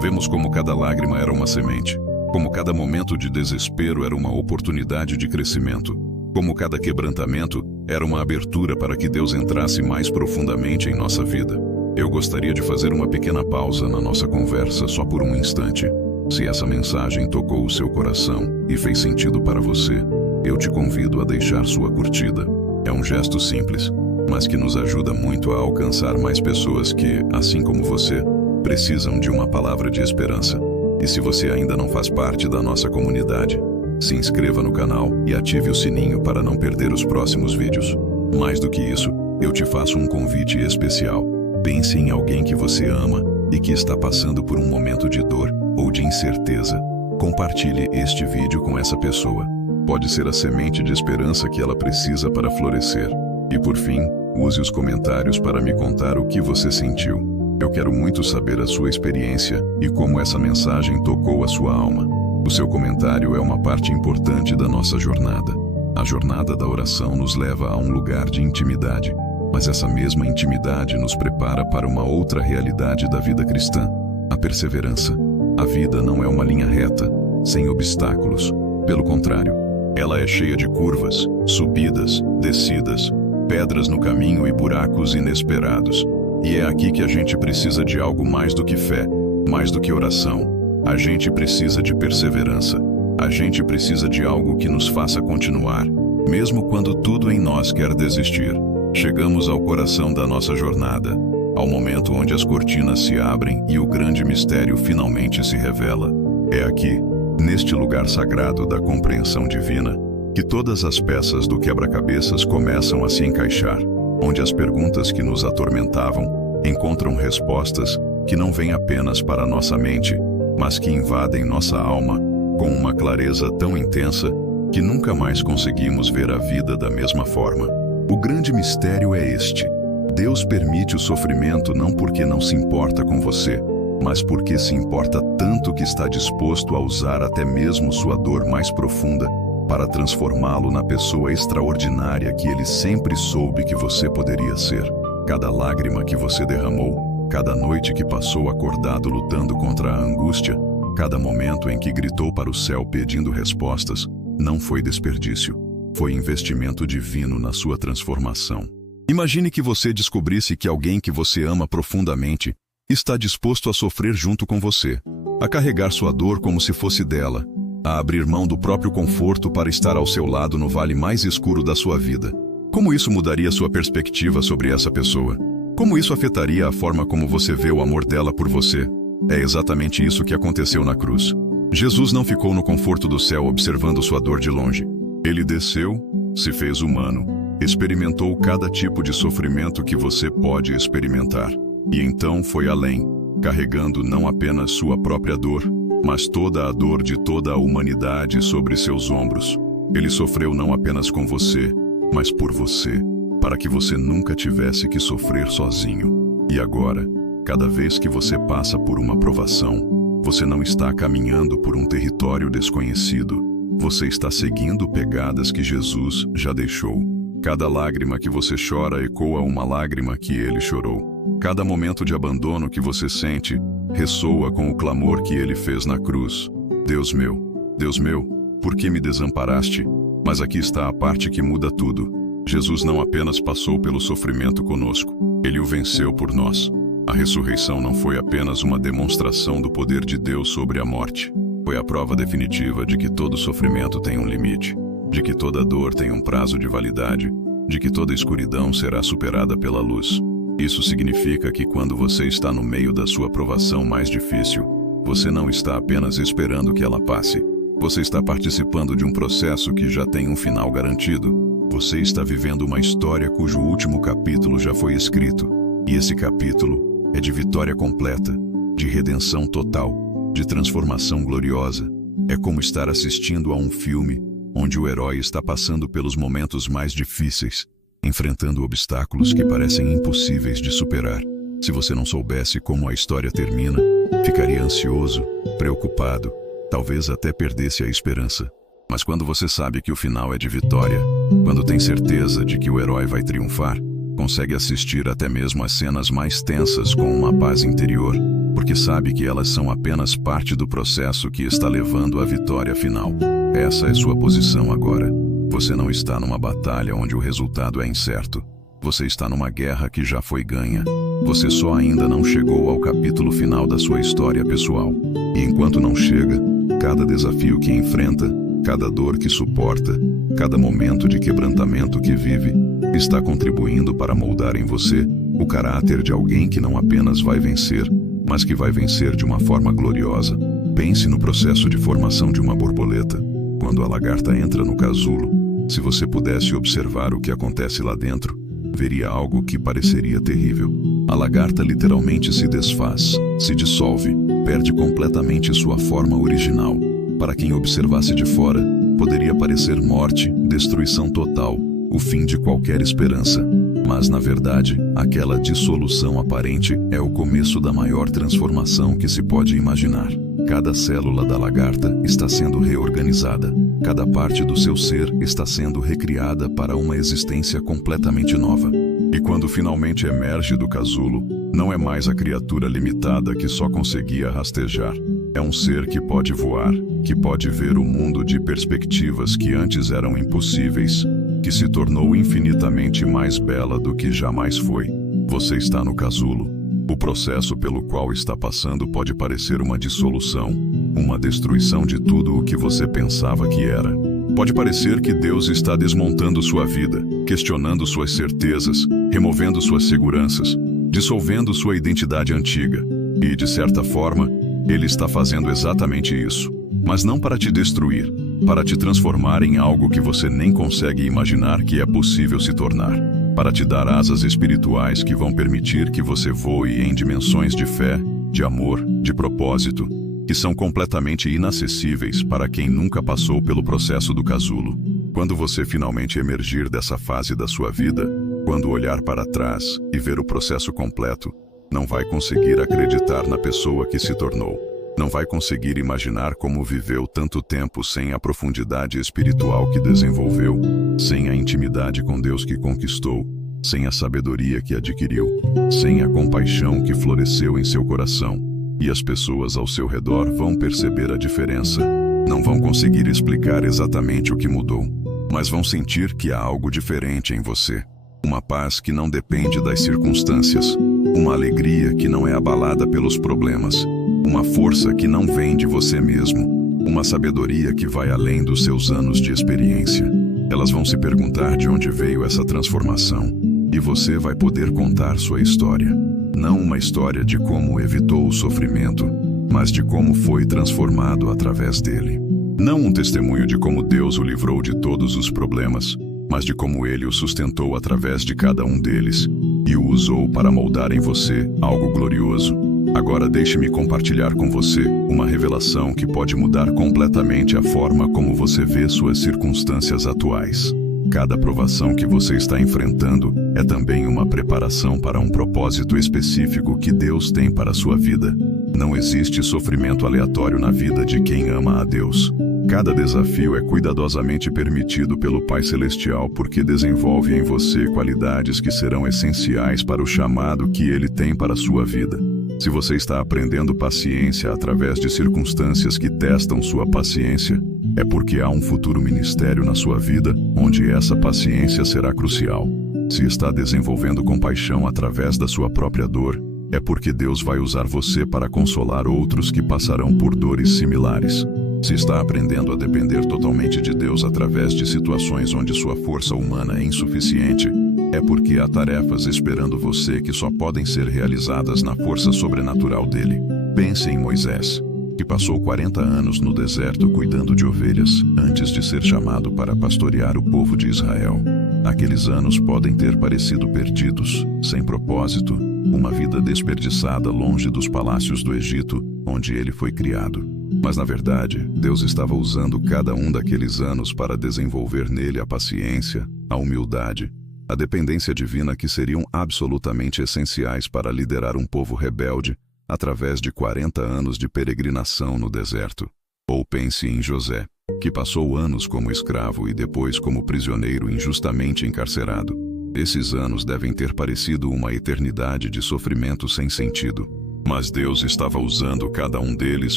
Vemos como cada lágrima era uma semente, como cada momento de desespero era uma oportunidade de crescimento, como cada quebrantamento era uma abertura para que Deus entrasse mais profundamente em nossa vida. Eu gostaria de fazer uma pequena pausa na nossa conversa só por um instante. Se essa mensagem tocou o seu coração e fez sentido para você, eu te convido a deixar sua curtida. É um gesto simples, mas que nos ajuda muito a alcançar mais pessoas que, assim como você, precisam de uma palavra de esperança. E se você ainda não faz parte da nossa comunidade, se inscreva no canal e ative o sininho para não perder os próximos vídeos. Mais do que isso, eu te faço um convite especial. Pense em alguém que você ama e que está passando por um momento de dor ou de incerteza. Compartilhe este vídeo com essa pessoa. Pode ser a semente de esperança que ela precisa para florescer. E por fim, use os comentários para me contar o que você sentiu. Eu quero muito saber a sua experiência e como essa mensagem tocou a sua alma. O seu comentário é uma parte importante da nossa jornada. A jornada da oração nos leva a um lugar de intimidade, mas essa mesma intimidade nos prepara para uma outra realidade da vida cristã, a perseverança. A vida não é uma linha reta, sem obstáculos. Pelo contrário, ela é cheia de curvas, subidas, descidas, pedras no caminho e buracos inesperados. E é aqui que a gente precisa de algo mais do que fé, mais do que oração. A gente precisa de perseverança. A gente precisa de algo que nos faça continuar, mesmo quando tudo em nós quer desistir. Chegamos ao coração da nossa jornada, ao momento onde as cortinas se abrem e o grande mistério finalmente se revela. É aqui, neste lugar sagrado da compreensão divina, que todas as peças do quebra-cabeças começam a se encaixar, onde as perguntas que nos atormentavam encontram respostas que não vêm apenas para nossa mente, mas que invadem nossa alma com uma clareza tão intensa que nunca mais conseguimos ver a vida da mesma forma. O grande mistério é este: Deus permite o sofrimento não porque não se importa com você, mas porque se importa tanto que está disposto a usar até mesmo sua dor mais profunda para transformá-lo na pessoa extraordinária que Ele sempre soube que você poderia ser. Cada lágrima que você derramou, cada noite que passou acordado lutando contra a angústia, cada momento em que gritou para o céu pedindo respostas, não foi desperdício. Foi investimento divino na sua transformação. Imagine que você descobrisse que alguém que você ama profundamente está disposto a sofrer junto com você, a carregar sua dor como se fosse dela, a abrir mão do próprio conforto para estar ao seu lado no vale mais escuro da sua vida. Como isso mudaria sua perspectiva sobre essa pessoa? Como isso afetaria a forma como você vê o amor dela por você? É exatamente isso que aconteceu na cruz. Jesus não ficou no conforto do céu observando sua dor de longe. Ele desceu, se fez humano, experimentou cada tipo de sofrimento que você pode experimentar. E então foi além. carregando não apenas sua própria dor, mas toda a dor de toda a humanidade sobre seus ombros. Ele sofreu não apenas com você, mas por você, para que você nunca tivesse que sofrer sozinho. E agora, cada vez que você passa por uma provação, você não está caminhando por um território desconhecido. Você está seguindo pegadas que Jesus já deixou. Cada lágrima que você chora ecoa uma lágrima que ele chorou. Cada momento de abandono que você sente ressoa com o clamor que ele fez na cruz. Deus meu, por que me desamparaste? Mas aqui está a parte que muda tudo. Jesus não apenas passou pelo sofrimento conosco, ele o venceu por nós. A ressurreição não foi apenas uma demonstração do poder de Deus sobre a morte. Foi a prova definitiva de que todo sofrimento tem um limite, de que toda dor tem um prazo de validade, de que toda escuridão será superada pela luz. Isso significa que quando você está no meio da sua provação mais difícil, você não está apenas esperando que ela passe. Você está participando de um processo que já tem um final garantido. Você está vivendo uma história cujo último capítulo já foi escrito. E esse capítulo é de vitória completa, de redenção total, de transformação gloriosa. É como estar assistindo a um filme onde o herói está passando pelos momentos mais difíceis, enfrentando obstáculos que parecem impossíveis de superar. Se você não soubesse como a história termina, ficaria ansioso, preocupado, talvez até perdesse a esperança. Mas quando você sabe que o final é de vitória, quando tem certeza de que o herói vai triunfar, consegue assistir até mesmo as cenas mais tensas com uma paz interior, porque sabe que elas são apenas parte do processo que está levando à vitória final. Essa é sua posição agora. Você não está numa batalha onde o resultado é incerto. Você está numa guerra que já foi ganha. Você só ainda não chegou ao capítulo final da sua história pessoal. E enquanto não chega, cada desafio que enfrenta, cada dor que suporta, cada momento de quebrantamento que vive, está contribuindo para moldar em você o caráter de alguém que não apenas vai vencer, mas que vai vencer de uma forma gloriosa. Pense no processo de formação de uma borboleta. Quando a lagarta entra no casulo, se você pudesse observar o que acontece lá dentro, veria algo que pareceria terrível. A lagarta literalmente se desfaz, se dissolve, perde completamente sua forma original. Para quem observasse de fora, poderia parecer morte, destruição total, o fim de qualquer esperança. Mas, na verdade, aquela dissolução aparente é o começo da maior transformação que se pode imaginar. Cada célula da lagarta está sendo reorganizada. Cada parte do seu ser está sendo recriada para uma existência completamente nova. E quando finalmente emerge do casulo, não é mais a criatura limitada que só conseguia rastejar. É um ser que pode voar, que pode ver o mundo de perspectivas que antes eram impossíveis, que se tornou infinitamente mais bela do que jamais foi. Você está no casulo. O processo pelo qual está passando pode parecer uma dissolução, uma destruição de tudo o que você pensava que era. Pode parecer que Deus está desmontando sua vida, questionando suas certezas, removendo suas seguranças, dissolvendo sua identidade antiga. E, de certa forma, Ele está fazendo exatamente isso. Mas não para te destruir, para te transformar em algo que você nem consegue imaginar que é possível se tornar. Para te dar asas espirituais que vão permitir que você voe em dimensões de fé, de amor, de propósito, que são completamente inacessíveis para quem nunca passou pelo processo do casulo. Quando você finalmente emergir dessa fase da sua vida, quando olhar para trás e ver o processo completo, não vai conseguir acreditar na pessoa que se tornou. Não vai conseguir imaginar como viveu tanto tempo sem a profundidade espiritual que desenvolveu, sem a intimidade com Deus que conquistou, sem a sabedoria que adquiriu, sem a compaixão que floresceu em seu coração. E as pessoas ao seu redor vão perceber a diferença. Não vão conseguir explicar exatamente o que mudou, mas vão sentir que há algo diferente em você. Uma paz que não depende das circunstâncias, uma alegria que não é abalada pelos problemas, uma força que não vem de você mesmo, uma sabedoria que vai além dos seus anos de experiência. Elas vão se perguntar de onde veio essa transformação, e você vai poder contar sua história. Não uma história de como evitou o sofrimento, mas de como foi transformado através dele. Não um testemunho de como Deus o livrou de todos os problemas, mas de como Ele o sustentou através de cada um deles, e o usou para moldar em você algo glorioso. Agora deixe-me compartilhar com você uma revelação que pode mudar completamente a forma como você vê suas circunstâncias atuais. Cada provação que você está enfrentando é também uma preparação para um propósito específico que Deus tem para a sua vida. Não existe sofrimento aleatório na vida de quem ama a Deus. Cada desafio é cuidadosamente permitido pelo Pai Celestial porque desenvolve em você qualidades que serão essenciais para o chamado que Ele tem para a sua vida. Se você está aprendendo paciência através de circunstâncias que testam sua paciência, é porque há um futuro ministério na sua vida onde essa paciência será crucial. Se está desenvolvendo compaixão através da sua própria dor, é porque Deus vai usar você para consolar outros que passarão por dores similares. Se está aprendendo a depender totalmente de Deus através de situações onde sua força humana é insuficiente, é porque há tarefas esperando você que só podem ser realizadas na força sobrenatural dele. Pense em Moisés, que passou 40 anos no deserto cuidando de ovelhas antes de ser chamado para pastorear o povo de Israel. Aqueles anos podem ter parecido perdidos, sem propósito, uma vida desperdiçada longe dos palácios do Egito, onde ele foi criado. Mas na verdade, Deus estava usando cada um daqueles anos para desenvolver nele a paciência, a humildade, a dependência divina que seriam absolutamente essenciais para liderar um povo rebelde através de 40 anos de peregrinação no deserto. Ou pense em José, que passou anos como escravo e depois como prisioneiro injustamente encarcerado. Esses anos devem ter parecido uma eternidade de sofrimento sem sentido. Mas Deus estava usando cada um deles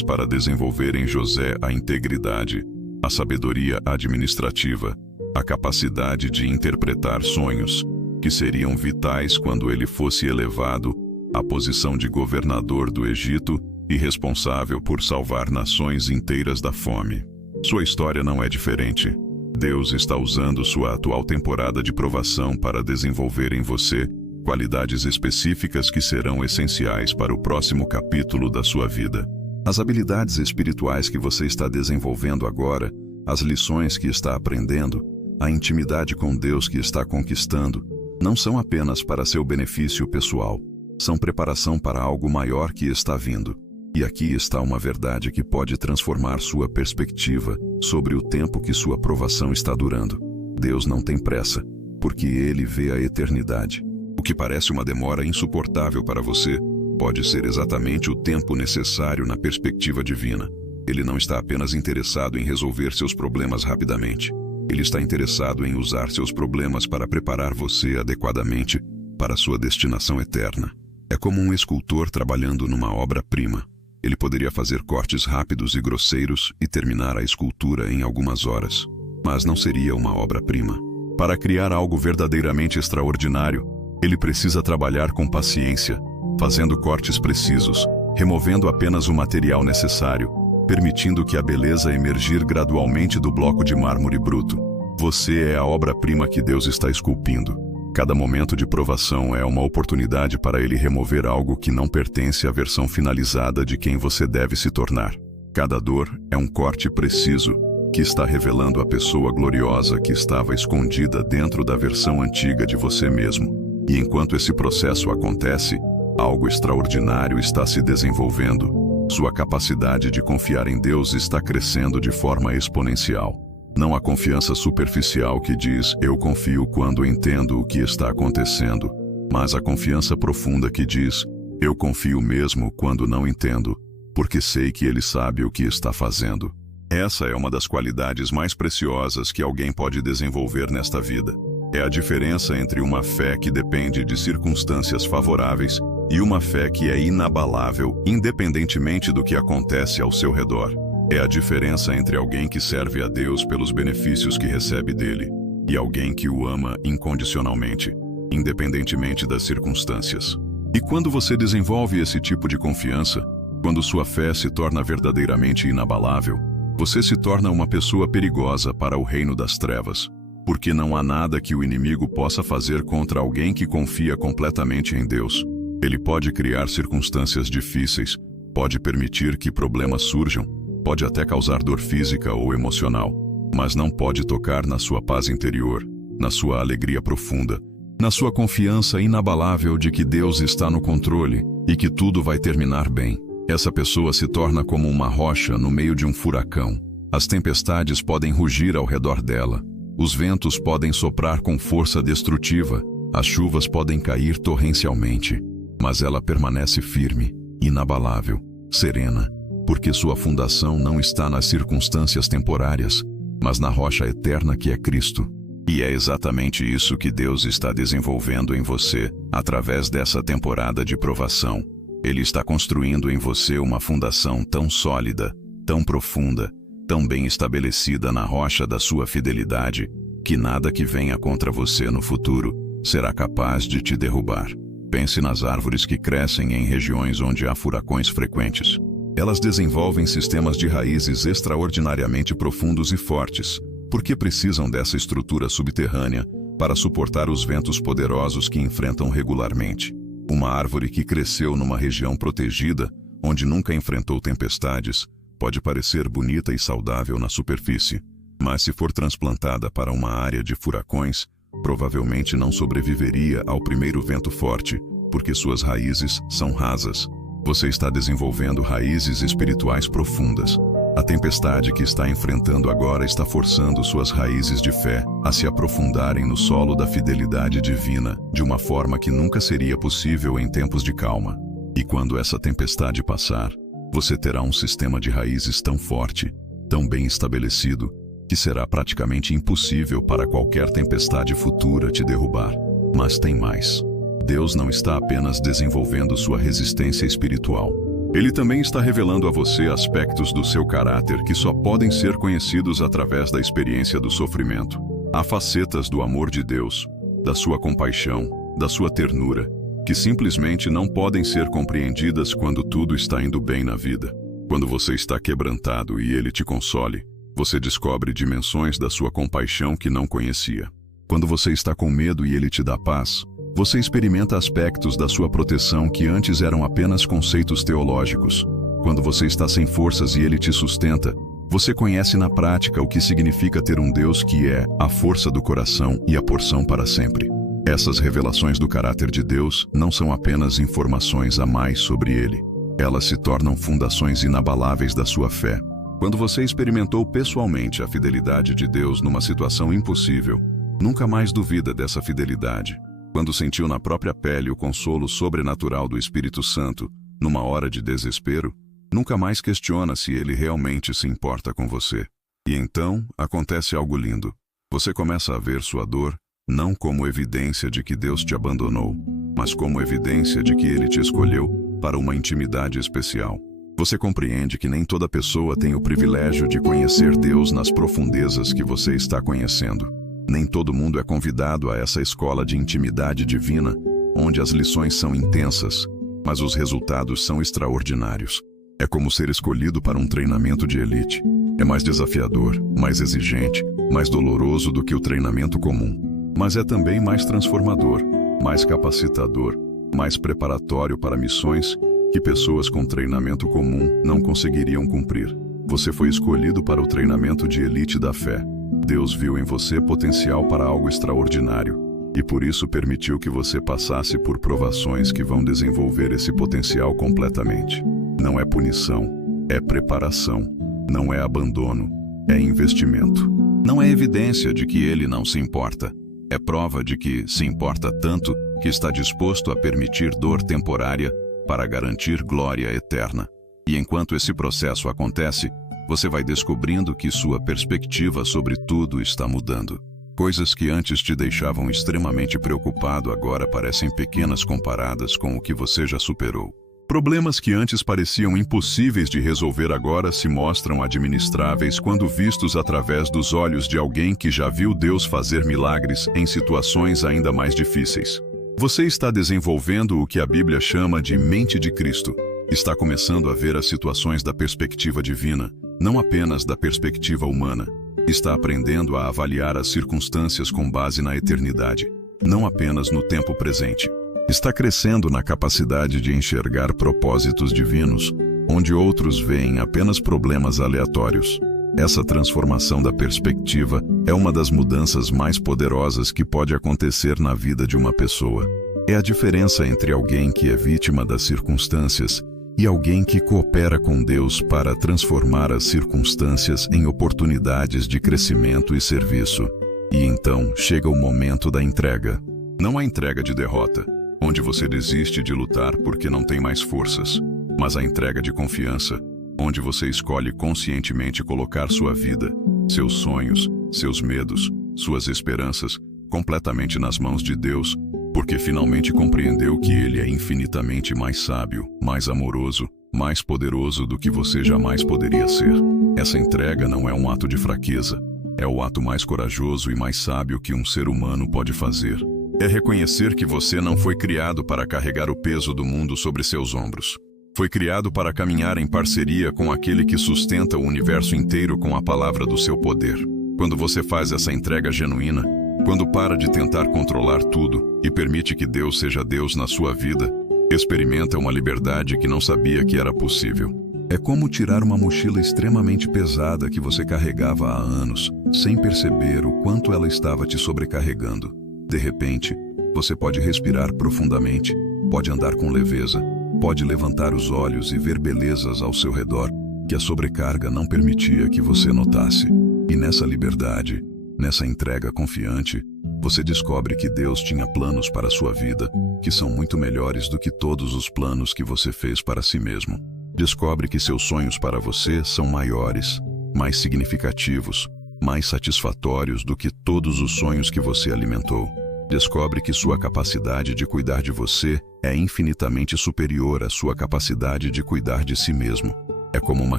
para desenvolver em José a integridade, a sabedoria administrativa, a capacidade de interpretar sonhos, que seriam vitais quando ele fosse elevado à posição de governador do Egito e responsável por salvar nações inteiras da fome. Sua história não é diferente. Deus está usando sua atual temporada de provação para desenvolver em você qualidades específicas que serão essenciais para o próximo capítulo da sua vida. As habilidades espirituais que você está desenvolvendo agora, as lições que está aprendendo, a intimidade com Deus que está conquistando, não são apenas para seu benefício pessoal, são preparação para algo maior que está vindo. E aqui está uma verdade que pode transformar sua perspectiva sobre o tempo que sua provação está durando. Deus não tem pressa, porque Ele vê a eternidade. O que parece uma demora insuportável para você pode ser exatamente o tempo necessário na perspectiva divina. Ele não está apenas interessado em resolver seus problemas rapidamente. Ele está interessado em usar seus problemas para preparar você adequadamente para sua destinação eterna. É como um escultor trabalhando numa obra-prima. Ele poderia fazer cortes rápidos e grosseiros e terminar a escultura em algumas horas. Mas não seria uma obra-prima. Para criar algo verdadeiramente extraordinário, ele precisa trabalhar com paciência, fazendo cortes precisos, removendo apenas o material necessário, permitindo que a beleza emergir gradualmente do bloco de mármore bruto. Você é a obra-prima que Deus está esculpindo. Cada momento de provação é uma oportunidade para Ele remover algo que não pertence à versão finalizada de quem você deve se tornar. Cada dor é um corte preciso que está revelando a pessoa gloriosa que estava escondida dentro da versão antiga de você mesmo. E enquanto esse processo acontece, algo extraordinário está se desenvolvendo. Sua capacidade de confiar em Deus está crescendo de forma exponencial. Não a confiança superficial que diz, eu confio quando entendo o que está acontecendo, mas a confiança profunda que diz, eu confio mesmo quando não entendo, porque sei que Ele sabe o que está fazendo. Essa é uma das qualidades mais preciosas que alguém pode desenvolver nesta vida. É a diferença entre uma fé que depende de circunstâncias favoráveis e uma fé que é inabalável, independentemente do que acontece ao seu redor. É a diferença entre alguém que serve a Deus pelos benefícios que recebe dele e alguém que o ama incondicionalmente, independentemente das circunstâncias. E quando você desenvolve esse tipo de confiança, quando sua fé se torna verdadeiramente inabalável, você se torna uma pessoa perigosa para o reino das trevas. Porque não há nada que o inimigo possa fazer contra alguém que confia completamente em Deus. Ele pode criar circunstâncias difíceis, pode permitir que problemas surjam, pode até causar dor física ou emocional, mas não pode tocar na sua paz interior, na sua alegria profunda, na sua confiança inabalável de que Deus está no controle e que tudo vai terminar bem. Essa pessoa se torna como uma rocha no meio de um furacão. As tempestades podem rugir ao redor dela. Os ventos podem soprar com força destrutiva. As chuvas podem cair torrencialmente. Mas ela permanece firme, inabalável, serena, porque sua fundação não está nas circunstâncias temporárias, mas na rocha eterna que é Cristo. E é exatamente isso que Deus está desenvolvendo em você, através dessa temporada de provação. Ele está construindo em você uma fundação tão sólida, tão profunda, tão bem estabelecida na rocha da sua fidelidade, que nada que venha contra você no futuro será capaz de te derrubar. Pense nas árvores que crescem em regiões onde há furacões frequentes. Elas desenvolvem sistemas de raízes extraordinariamente profundos e fortes, porque precisam dessa estrutura subterrânea para suportar os ventos poderosos que enfrentam regularmente. Uma árvore que cresceu numa região protegida, onde nunca enfrentou tempestades, pode parecer bonita e saudável na superfície, mas se for transplantada para uma área de furacões, provavelmente não sobreviveria ao primeiro vento forte, porque suas raízes são rasas. Você está desenvolvendo raízes espirituais profundas. A tempestade que está enfrentando agora está forçando suas raízes de fé a se aprofundarem no solo da fidelidade divina, de uma forma que nunca seria possível em tempos de calma. E quando essa tempestade passar, você terá um sistema de raízes tão forte, tão bem estabelecido, que será praticamente impossível para qualquer tempestade futura te derrubar. Mas tem mais. Deus não está apenas desenvolvendo sua resistência espiritual. Ele também está revelando a você aspectos do seu caráter que só podem ser conhecidos através da experiência do sofrimento. Há facetas do amor de Deus, da sua compaixão, da sua ternura, que simplesmente não podem ser compreendidas quando tudo está indo bem na vida. Quando você está quebrantado e Ele te console, você descobre dimensões da sua compaixão que não conhecia. Quando você está com medo e Ele te dá paz, você experimenta aspectos da sua proteção que antes eram apenas conceitos teológicos. Quando você está sem forças e Ele te sustenta, você conhece na prática o que significa ter um Deus que é a força do coração e a porção para sempre. Essas revelações do caráter de Deus não são apenas informações a mais sobre Ele. Elas se tornam fundações inabaláveis da sua fé. Quando você experimentou pessoalmente a fidelidade de Deus numa situação impossível, nunca mais duvida dessa fidelidade. Quando sentiu na própria pele o consolo sobrenatural do Espírito Santo, numa hora de desespero, nunca mais questiona se Ele realmente se importa com você. E então, acontece algo lindo. Você começa a ver sua dor, não como evidência de que Deus te abandonou, mas como evidência de que Ele te escolheu para uma intimidade especial. Você compreende que nem toda pessoa tem o privilégio de conhecer Deus nas profundezas que você está conhecendo. Nem todo mundo é convidado a essa escola de intimidade divina, onde as lições são intensas, mas os resultados são extraordinários. É como ser escolhido para um treinamento de elite. É mais desafiador, mais exigente, mais doloroso do que o treinamento comum. Mas é também mais transformador, mais capacitador, mais preparatório para missões que pessoas com treinamento comum não conseguiriam cumprir. Você foi escolhido para o treinamento de elite da fé. Deus viu em você potencial para algo extraordinário, e por isso permitiu que você passasse por provações que vão desenvolver esse potencial completamente. Não é punição, é preparação. Não é abandono, é investimento. Não é evidência de que Ele não se importa. É prova de que se importa tanto que está disposto a permitir dor temporária para garantir glória eterna. E enquanto esse processo acontece, você vai descobrindo que sua perspectiva sobre tudo está mudando. Coisas que antes te deixavam extremamente preocupado agora parecem pequenas comparadas com o que você já superou. Problemas que antes pareciam impossíveis de resolver agora se mostram administráveis quando vistos através dos olhos de alguém que já viu Deus fazer milagres em situações ainda mais difíceis. Você está desenvolvendo o que a Bíblia chama de mente de Cristo. Está começando a ver as situações da perspectiva divina, não apenas da perspectiva humana. Está aprendendo a avaliar as circunstâncias com base na eternidade, não apenas no tempo presente. Está crescendo na capacidade de enxergar propósitos divinos, onde outros veem apenas problemas aleatórios. Essa transformação da perspectiva é uma das mudanças mais poderosas que pode acontecer na vida de uma pessoa. É a diferença entre alguém que é vítima das circunstâncias e alguém que coopera com Deus para transformar as circunstâncias em oportunidades de crescimento e serviço. E então chega o momento da entrega. Não a entrega de derrota, onde você desiste de lutar porque não tem mais forças, mas a entrega de confiança, onde você escolhe conscientemente colocar sua vida, seus sonhos, seus medos, suas esperanças, completamente nas mãos de Deus, porque finalmente compreendeu que Ele é infinitamente mais sábio, mais amoroso, mais poderoso do que você jamais poderia ser. Essa entrega não é um ato de fraqueza, é o ato mais corajoso e mais sábio que um ser humano pode fazer. É reconhecer que você não foi criado para carregar o peso do mundo sobre seus ombros. Foi criado para caminhar em parceria com aquele que sustenta o universo inteiro com a palavra do seu poder. Quando você faz essa entrega genuína, quando para de tentar controlar tudo e permite que Deus seja Deus na sua vida, experimenta uma liberdade que não sabia que era possível. É como tirar uma mochila extremamente pesada que você carregava há anos, sem perceber o quanto ela estava te sobrecarregando. De repente, você pode respirar profundamente, pode andar com leveza, pode levantar os olhos e ver belezas ao seu redor que a sobrecarga não permitia que você notasse. E nessa liberdade, nessa entrega confiante, você descobre que Deus tinha planos para a sua vida que são muito melhores do que todos os planos que você fez para si mesmo. Descobre que seus sonhos para você são maiores, mais significativos, mais satisfatórios do que todos os sonhos que você alimentou. Descobre que sua capacidade de cuidar de você é infinitamente superior à sua capacidade de cuidar de si mesmo. É como uma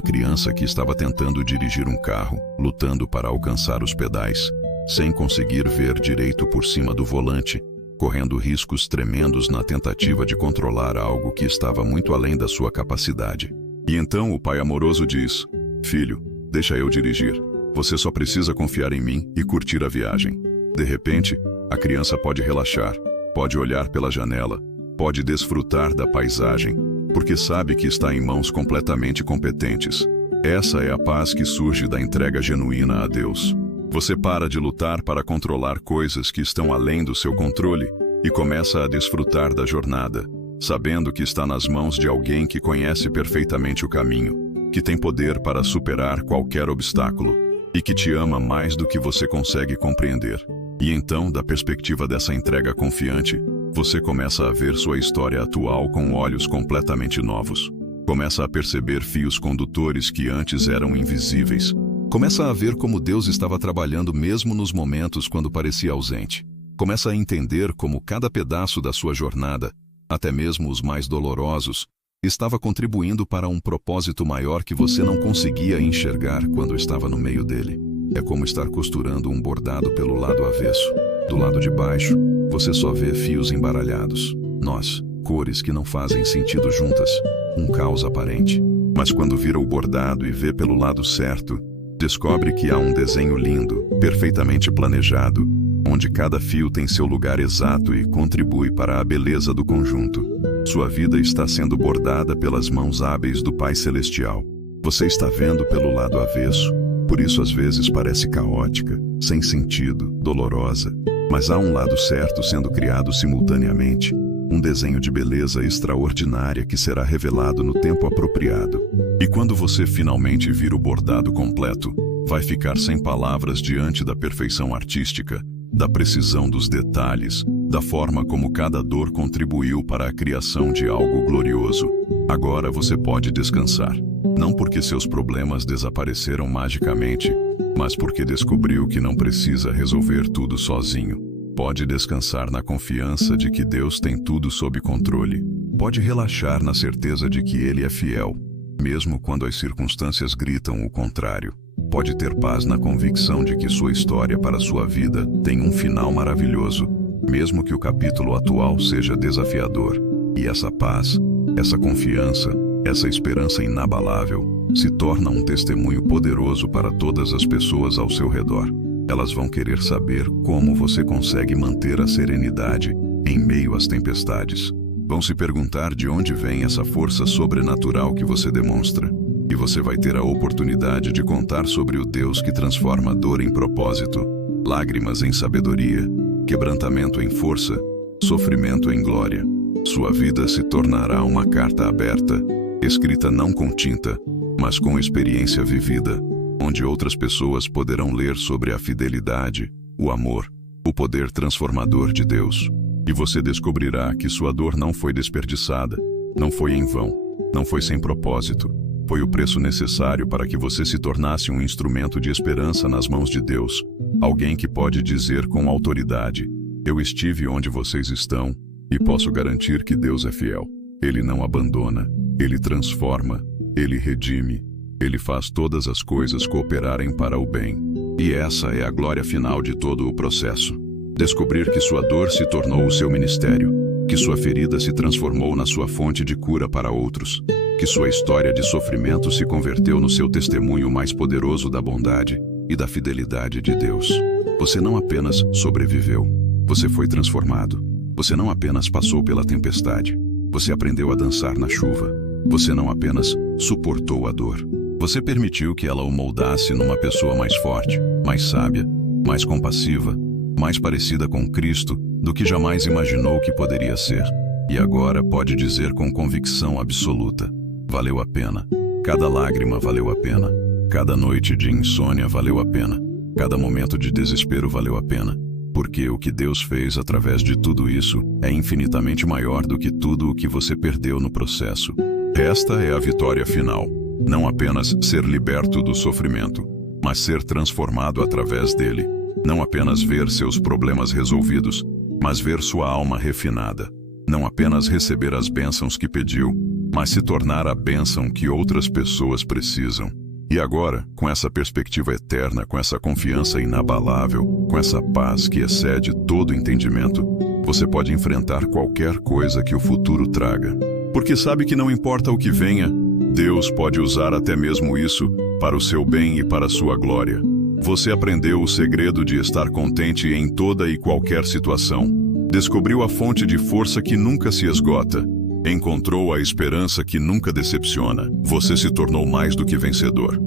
criança que estava tentando dirigir um carro, lutando para alcançar os pedais, sem conseguir ver direito por cima do volante, correndo riscos tremendos na tentativa de controlar algo que estava muito além da sua capacidade. E então o pai amoroso diz: "Filho, deixa eu dirigir. Você só precisa confiar em mim e curtir a viagem." De repente, a criança pode relaxar, pode olhar pela janela, pode desfrutar da paisagem, porque sabe que está em mãos completamente competentes. Essa é a paz que surge da entrega genuína a Deus. Você para de lutar para controlar coisas que estão além do seu controle e começa a desfrutar da jornada, sabendo que está nas mãos de alguém que conhece perfeitamente o caminho, que tem poder para superar qualquer obstáculo e que te ama mais do que você consegue compreender. E então, da perspectiva dessa entrega confiante, você começa a ver sua história atual com olhos completamente novos. Começa a perceber fios condutores que antes eram invisíveis. Começa a ver como Deus estava trabalhando mesmo nos momentos quando parecia ausente. Começa a entender como cada pedaço da sua jornada, até mesmo os mais dolorosos, estava contribuindo para um propósito maior que você não conseguia enxergar quando estava no meio dele. É como estar costurando um bordado pelo lado avesso. Do lado de baixo, você só vê fios embaralhados, nós, cores que não fazem sentido juntas, um caos aparente. Mas quando vira o bordado e vê pelo lado certo, descobre que há um desenho lindo, perfeitamente planejado, onde cada fio tem seu lugar exato e contribui para a beleza do conjunto. Sua vida está sendo bordada pelas mãos hábeis do Pai Celestial. Você está vendo pelo lado avesso, por isso às vezes parece caótica, sem sentido, dolorosa. Mas há um lado certo sendo criado simultaneamente, um desenho de beleza extraordinária que será revelado no tempo apropriado. E quando você finalmente vir o bordado completo, vai ficar sem palavras diante da perfeição artística, da precisão dos detalhes, da forma como cada dor contribuiu para a criação de algo glorioso. Agora você pode descansar, não porque seus problemas desapareceram magicamente, mas porque descobriu que não precisa resolver tudo sozinho. Pode descansar na confiança de que Deus tem tudo sob controle. Pode relaxar na certeza de que Ele é fiel, mesmo quando as circunstâncias gritam o contrário. Pode ter paz na convicção de que sua história para sua vida tem um final maravilhoso, mesmo que o capítulo atual seja desafiador. E essa paz, essa confiança, essa esperança inabalável, se torna um testemunho poderoso para todas as pessoas ao seu redor. Elas vão querer saber como você consegue manter a serenidade em meio às tempestades. Vão se perguntar de onde vem essa força sobrenatural que você demonstra. E você vai ter a oportunidade de contar sobre o Deus que transforma dor em propósito, lágrimas em sabedoria, quebrantamento em força sofrimento em glória. Sua vida se tornará uma carta aberta, escrita não com tinta, mas com experiência vivida, onde outras pessoas poderão ler sobre a fidelidade, o amor, o poder transformador de Deus. E você descobrirá que sua dor não foi desperdiçada, não foi em vão, não foi sem propósito. Foi o preço necessário para que você se tornasse um instrumento de esperança nas mãos de Deus. Alguém que pode dizer com autoridade: eu estive onde vocês estão, e posso garantir que Deus é fiel. Ele não abandona, Ele transforma, Ele redime, Ele faz todas as coisas cooperarem para o bem. E essa é a glória final de todo o processo. Descobrir que sua dor se tornou o seu ministério, que sua ferida se transformou na sua fonte de cura para outros, que sua história de sofrimento se converteu no seu testemunho mais poderoso da bondade e da fidelidade de Deus. Você não apenas sobreviveu, você foi transformado. Você não apenas passou pela tempestade, você aprendeu a dançar na chuva. Você não apenas suportou a dor, você permitiu que ela o moldasse numa pessoa mais forte, mais sábia, mais compassiva, mais parecida com Cristo do que jamais imaginou que poderia ser. E agora pode dizer com convicção absoluta: valeu a pena. Cada lágrima valeu a pena. Cada noite de insônia valeu a pena. Cada momento de desespero valeu a pena. Porque o que Deus fez através de tudo isso é infinitamente maior do que tudo o que você perdeu no processo. Esta é a vitória final. Não apenas ser liberto do sofrimento, mas ser transformado através dele. Não apenas ver seus problemas resolvidos, mas ver sua alma refinada. Não apenas receber as bênçãos que pediu, mas se tornar a bênção que outras pessoas precisam. E agora, com essa perspectiva eterna, com essa confiança inabalável, com essa paz que excede todo entendimento, você pode enfrentar qualquer coisa que o futuro traga. Porque sabe que não importa o que venha, Deus pode usar até mesmo isso para o seu bem e para a sua glória. Você aprendeu o segredo de estar contente em toda e qualquer situação. Descobriu a fonte de força que nunca se esgota. Encontrou a esperança que nunca decepciona. Você se tornou mais do que vencedor.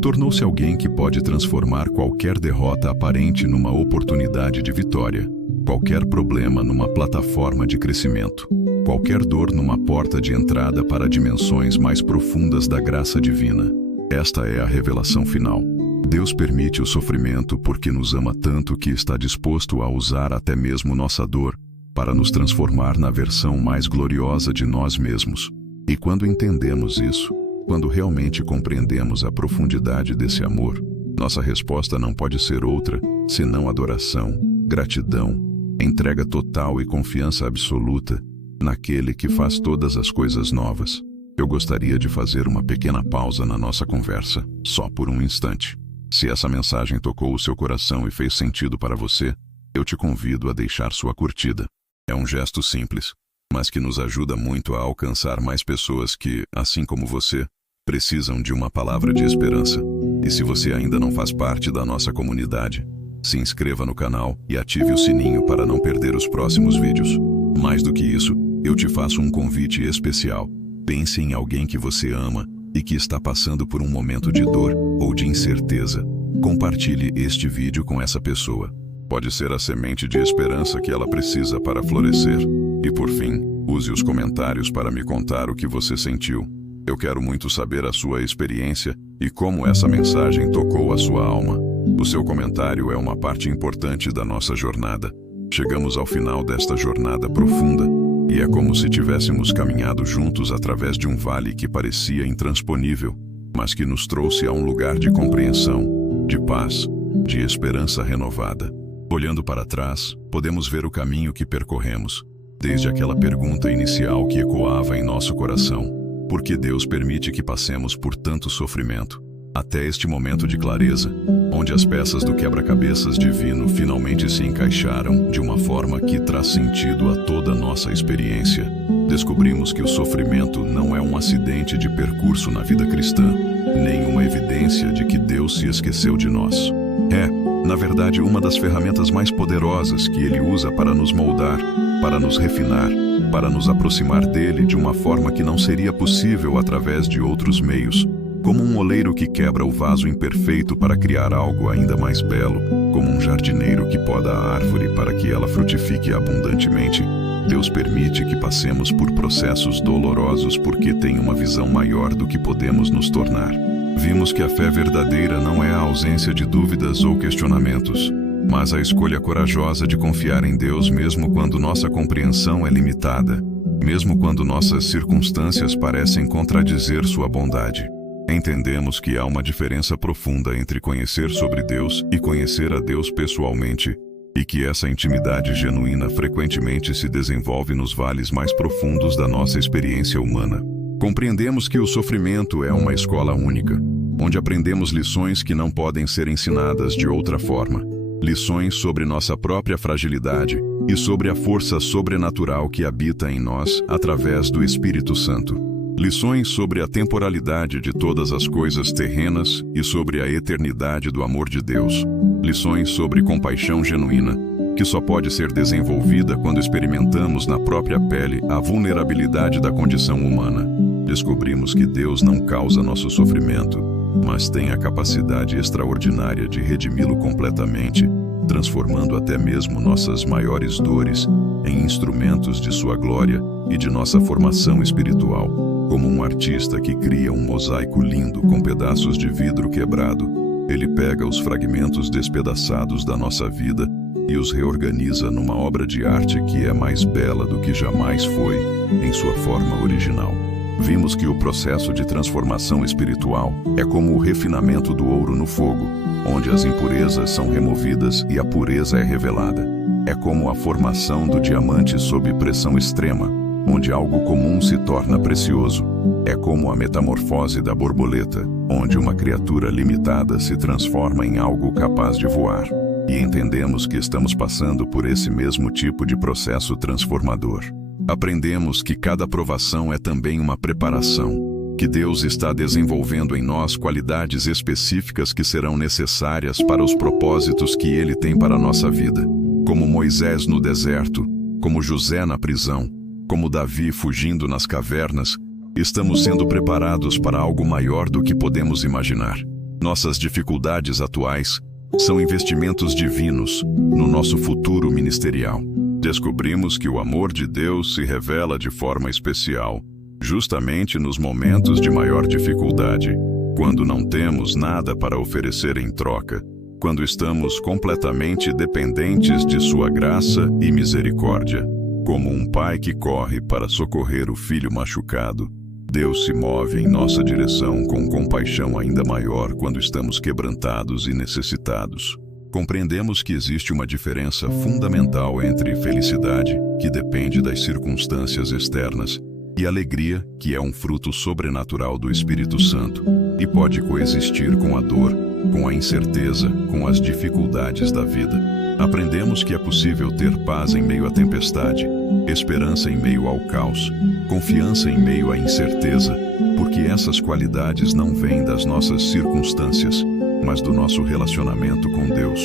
Tornou-se alguém que pode transformar qualquer derrota aparente numa oportunidade de vitória, qualquer problema numa plataforma de crescimento, qualquer dor numa porta de entrada para dimensões mais profundas da graça divina. Esta é a revelação final. Deus permite o sofrimento porque nos ama tanto que está disposto a usar até mesmo nossa dor para nos transformar na versão mais gloriosa de nós mesmos. E quando entendemos isso, quando realmente compreendemos a profundidade desse amor, nossa resposta não pode ser outra senão adoração, gratidão, entrega total e confiança absoluta naquele que faz todas as coisas novas. Eu gostaria de fazer uma pequena pausa na nossa conversa, só por um instante. Se essa mensagem tocou o seu coração e fez sentido para você, eu te convido a deixar sua curtida. É um gesto simples, mas que nos ajuda muito a alcançar mais pessoas que, assim como você, precisam de uma palavra de esperança. E se você ainda não faz parte da nossa comunidade, se inscreva no canal e ative o sininho para não perder os próximos vídeos. Mais do que isso, eu te faço um convite especial. Pense em alguém que você ama e que está passando por um momento de dor ou de incerteza. Compartilhe este vídeo com essa pessoa. Pode ser a semente de esperança que ela precisa para florescer. E por fim, use os comentários para me contar o que você sentiu. Eu quero muito saber a sua experiência e como essa mensagem tocou a sua alma. O seu comentário é uma parte importante da nossa jornada. Chegamos ao final desta jornada profunda e é como se tivéssemos caminhado juntos através de um vale que parecia intransponível, mas que nos trouxe a um lugar de compreensão, de paz, de esperança renovada. Olhando para trás, podemos ver o caminho que percorremos, desde aquela pergunta inicial que ecoava em nosso coração: por que Deus permite que passemos por tanto sofrimento? Até este momento de clareza, onde as peças do quebra-cabeças divino finalmente se encaixaram de uma forma que traz sentido a toda nossa experiência. Descobrimos que o sofrimento não é um acidente de percurso na vida cristã, nem uma evidência de que Deus se esqueceu de nós. É, na verdade, uma das ferramentas mais poderosas que Ele usa para nos moldar, para nos refinar, para nos aproximar dele de uma forma que não seria possível através de outros meios. Como um oleiro que quebra o vaso imperfeito para criar algo ainda mais belo, como um jardineiro que poda a árvore para que ela frutifique abundantemente, Deus permite que passemos por processos dolorosos porque tem uma visão maior do que podemos nos tornar. Vimos que a fé verdadeira não é a ausência de dúvidas ou questionamentos, mas a escolha corajosa de confiar em Deus mesmo quando nossa compreensão é limitada, mesmo quando nossas circunstâncias parecem contradizer sua bondade. Entendemos que há uma diferença profunda entre conhecer sobre Deus e conhecer a Deus pessoalmente, e que essa intimidade genuína frequentemente se desenvolve nos vales mais profundos da nossa experiência humana. Compreendemos que o sofrimento é uma escola única, onde aprendemos lições que não podem ser ensinadas de outra forma. Lições sobre nossa própria fragilidade e sobre a força sobrenatural que habita em nós através do Espírito Santo. Lições sobre a temporalidade de todas as coisas terrenas e sobre a eternidade do amor de Deus. Lições sobre compaixão genuína, que só pode ser desenvolvida quando experimentamos na própria pele a vulnerabilidade da condição humana. Descobrimos que Deus não causa nosso sofrimento, mas tem a capacidade extraordinária de redimi-lo completamente, transformando até mesmo nossas maiores dores em instrumentos de sua glória e de nossa formação espiritual. Como um artista que cria um mosaico lindo com pedaços de vidro quebrado, ele pega os fragmentos despedaçados da nossa vida e os reorganiza numa obra de arte que é mais bela do que jamais foi em sua forma original. Vimos que o processo de transformação espiritual é como o refinamento do ouro no fogo, onde as impurezas são removidas e a pureza é revelada. É como a formação do diamante sob pressão extrema, onde algo comum se torna precioso. É como a metamorfose da borboleta, onde uma criatura limitada se transforma em algo capaz de voar. E entendemos que estamos passando por esse mesmo tipo de processo transformador. Aprendemos que cada provação é também uma preparação, que Deus está desenvolvendo em nós qualidades específicas que serão necessárias para os propósitos que Ele tem para a nossa vida. Como Moisés no deserto, como José na prisão, como Davi fugindo nas cavernas, estamos sendo preparados para algo maior do que podemos imaginar. Nossas dificuldades atuais são investimentos divinos no nosso futuro ministerial. Descobrimos que o amor de Deus se revela de forma especial, justamente nos momentos de maior dificuldade, quando não temos nada para oferecer em troca, quando estamos completamente dependentes de sua graça e misericórdia. Como um pai que corre para socorrer o filho machucado, Deus se move em nossa direção com compaixão ainda maior quando estamos quebrantados e necessitados. Compreendemos que existe uma diferença fundamental entre felicidade, que depende das circunstâncias externas, e alegria, que é um fruto sobrenatural do Espírito Santo, e pode coexistir com a dor, com a incerteza, com as dificuldades da vida. Aprendemos que é possível ter paz em meio à tempestade, esperança em meio ao caos, confiança em meio à incerteza, porque essas qualidades não vêm das nossas circunstâncias, mas do nosso relacionamento com Deus.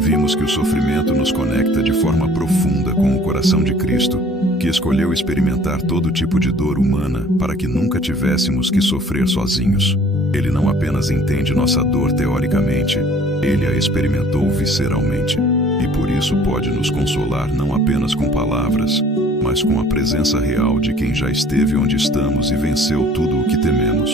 Vimos que o sofrimento nos conecta de forma profunda com o coração de Cristo, que escolheu experimentar todo tipo de dor humana para que nunca tivéssemos que sofrer sozinhos. Ele não apenas entende nossa dor teoricamente, ele a experimentou visceralmente. E por isso pode nos consolar não apenas com palavras, mas com a presença real de quem já esteve onde estamos e venceu tudo o que tememos.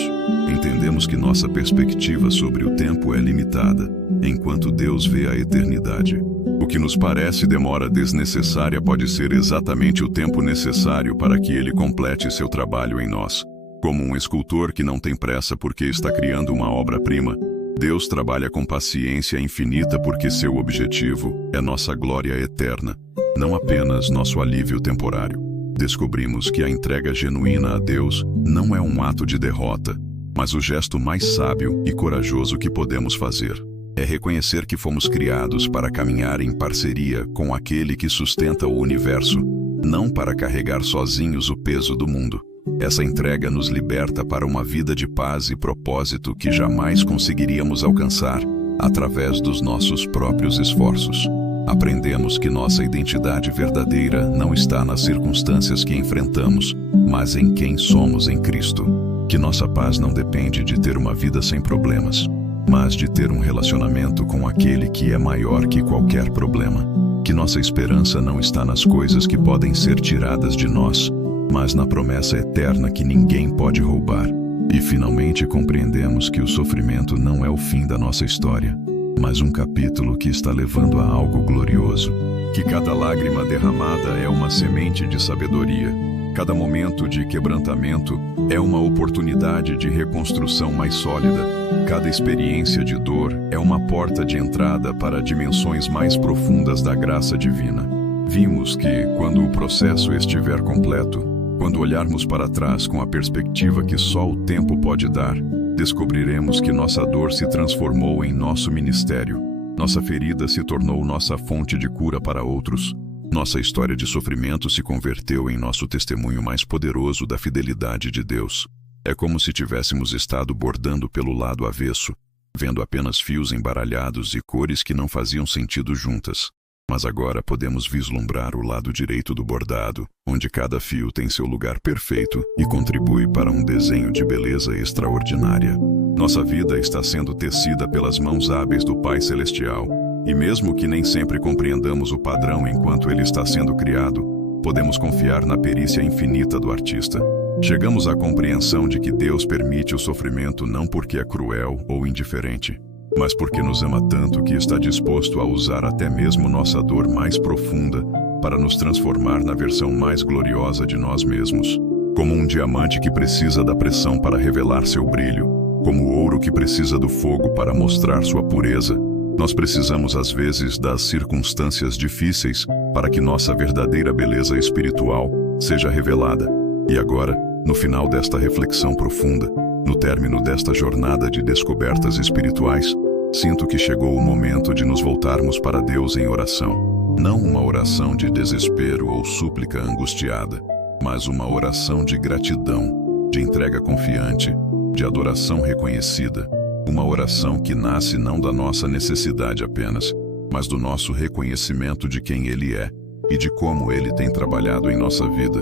Entendemos que nossa perspectiva sobre o tempo é limitada, enquanto Deus vê a eternidade. O que nos parece demora desnecessária pode ser exatamente o tempo necessário para que Ele complete seu trabalho em nós. Como um escultor que não tem pressa porque está criando uma obra-prima, Deus trabalha com paciência infinita porque seu objetivo é nossa glória eterna, não apenas nosso alívio temporário. Descobrimos que a entrega genuína a Deus não é um ato de derrota, mas o gesto mais sábio e corajoso que podemos fazer. É reconhecer que fomos criados para caminhar em parceria com aquele que sustenta o universo, não para carregar sozinhos o peso do mundo. Essa entrega nos liberta para uma vida de paz e propósito que jamais conseguiríamos alcançar através dos nossos próprios esforços. Aprendemos que nossa identidade verdadeira não está nas circunstâncias que enfrentamos, mas em quem somos em Cristo. Que nossa paz não depende de ter uma vida sem problemas, mas de ter um relacionamento com aquele que é maior que qualquer problema. Que nossa esperança não está nas coisas que podem ser tiradas de nós, mas na promessa eterna que ninguém pode roubar. E finalmente compreendemos que o sofrimento não é o fim da nossa história, mas um capítulo que está levando a algo glorioso. Que cada lágrima derramada é uma semente de sabedoria. Cada momento de quebrantamento é uma oportunidade de reconstrução mais sólida. Cada experiência de dor é uma porta de entrada para dimensões mais profundas da graça divina. Vimos que, quando o processo estiver completo, quando olharmos para trás com a perspectiva que só o tempo pode dar, descobriremos que nossa dor se transformou em nosso ministério. Nossa ferida se tornou nossa fonte de cura para outros. Nossa história de sofrimento se converteu em nosso testemunho mais poderoso da fidelidade de Deus. É como se tivéssemos estado bordando pelo lado avesso, vendo apenas fios embaralhados e cores que não faziam sentido juntas. Mas agora podemos vislumbrar o lado direito do bordado, onde cada fio tem seu lugar perfeito e contribui para um desenho de beleza extraordinária. Nossa vida está sendo tecida pelas mãos hábeis do Pai Celestial, e mesmo que nem sempre compreendamos o padrão enquanto ele está sendo criado, podemos confiar na perícia infinita do artista. Chegamos à compreensão de que Deus permite o sofrimento não porque é cruel ou indiferente, mas porque nos ama tanto que está disposto a usar até mesmo nossa dor mais profunda para nos transformar na versão mais gloriosa de nós mesmos. Como um diamante que precisa da pressão para revelar seu brilho, como o ouro que precisa do fogo para mostrar sua pureza, nós precisamos às vezes das circunstâncias difíceis para que nossa verdadeira beleza espiritual seja revelada. E agora, no final desta reflexão profunda, no término desta jornada de descobertas espirituais, sinto que chegou o momento de nos voltarmos para Deus em oração. Não uma oração de desespero ou súplica angustiada, mas uma oração de gratidão, de entrega confiante, de adoração reconhecida. Uma oração que nasce não da nossa necessidade apenas, mas do nosso reconhecimento de quem Ele é e de como Ele tem trabalhado em nossa vida,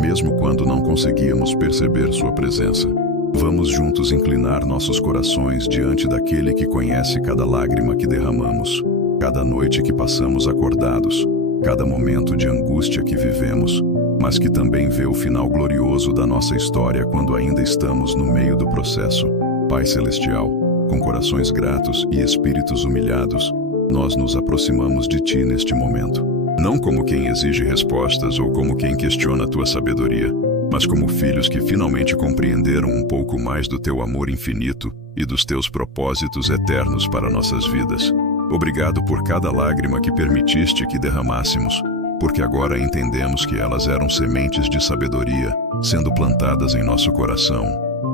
mesmo quando não conseguíamos perceber Sua presença. Vamos juntos inclinar nossos corações diante daquele que conhece cada lágrima que derramamos, cada noite que passamos acordados, cada momento de angústia que vivemos, mas que também vê o final glorioso da nossa história quando ainda estamos no meio do processo. Pai Celestial, com corações gratos e espíritos humilhados, nós nos aproximamos de Ti neste momento. Não como quem exige respostas ou como quem questiona Tua sabedoria, mas como filhos que finalmente compreenderam um pouco mais do Teu amor infinito e dos Teus propósitos eternos para nossas vidas. Obrigado por cada lágrima que permitiste que derramássemos, porque agora entendemos que elas eram sementes de sabedoria, sendo plantadas em nosso coração.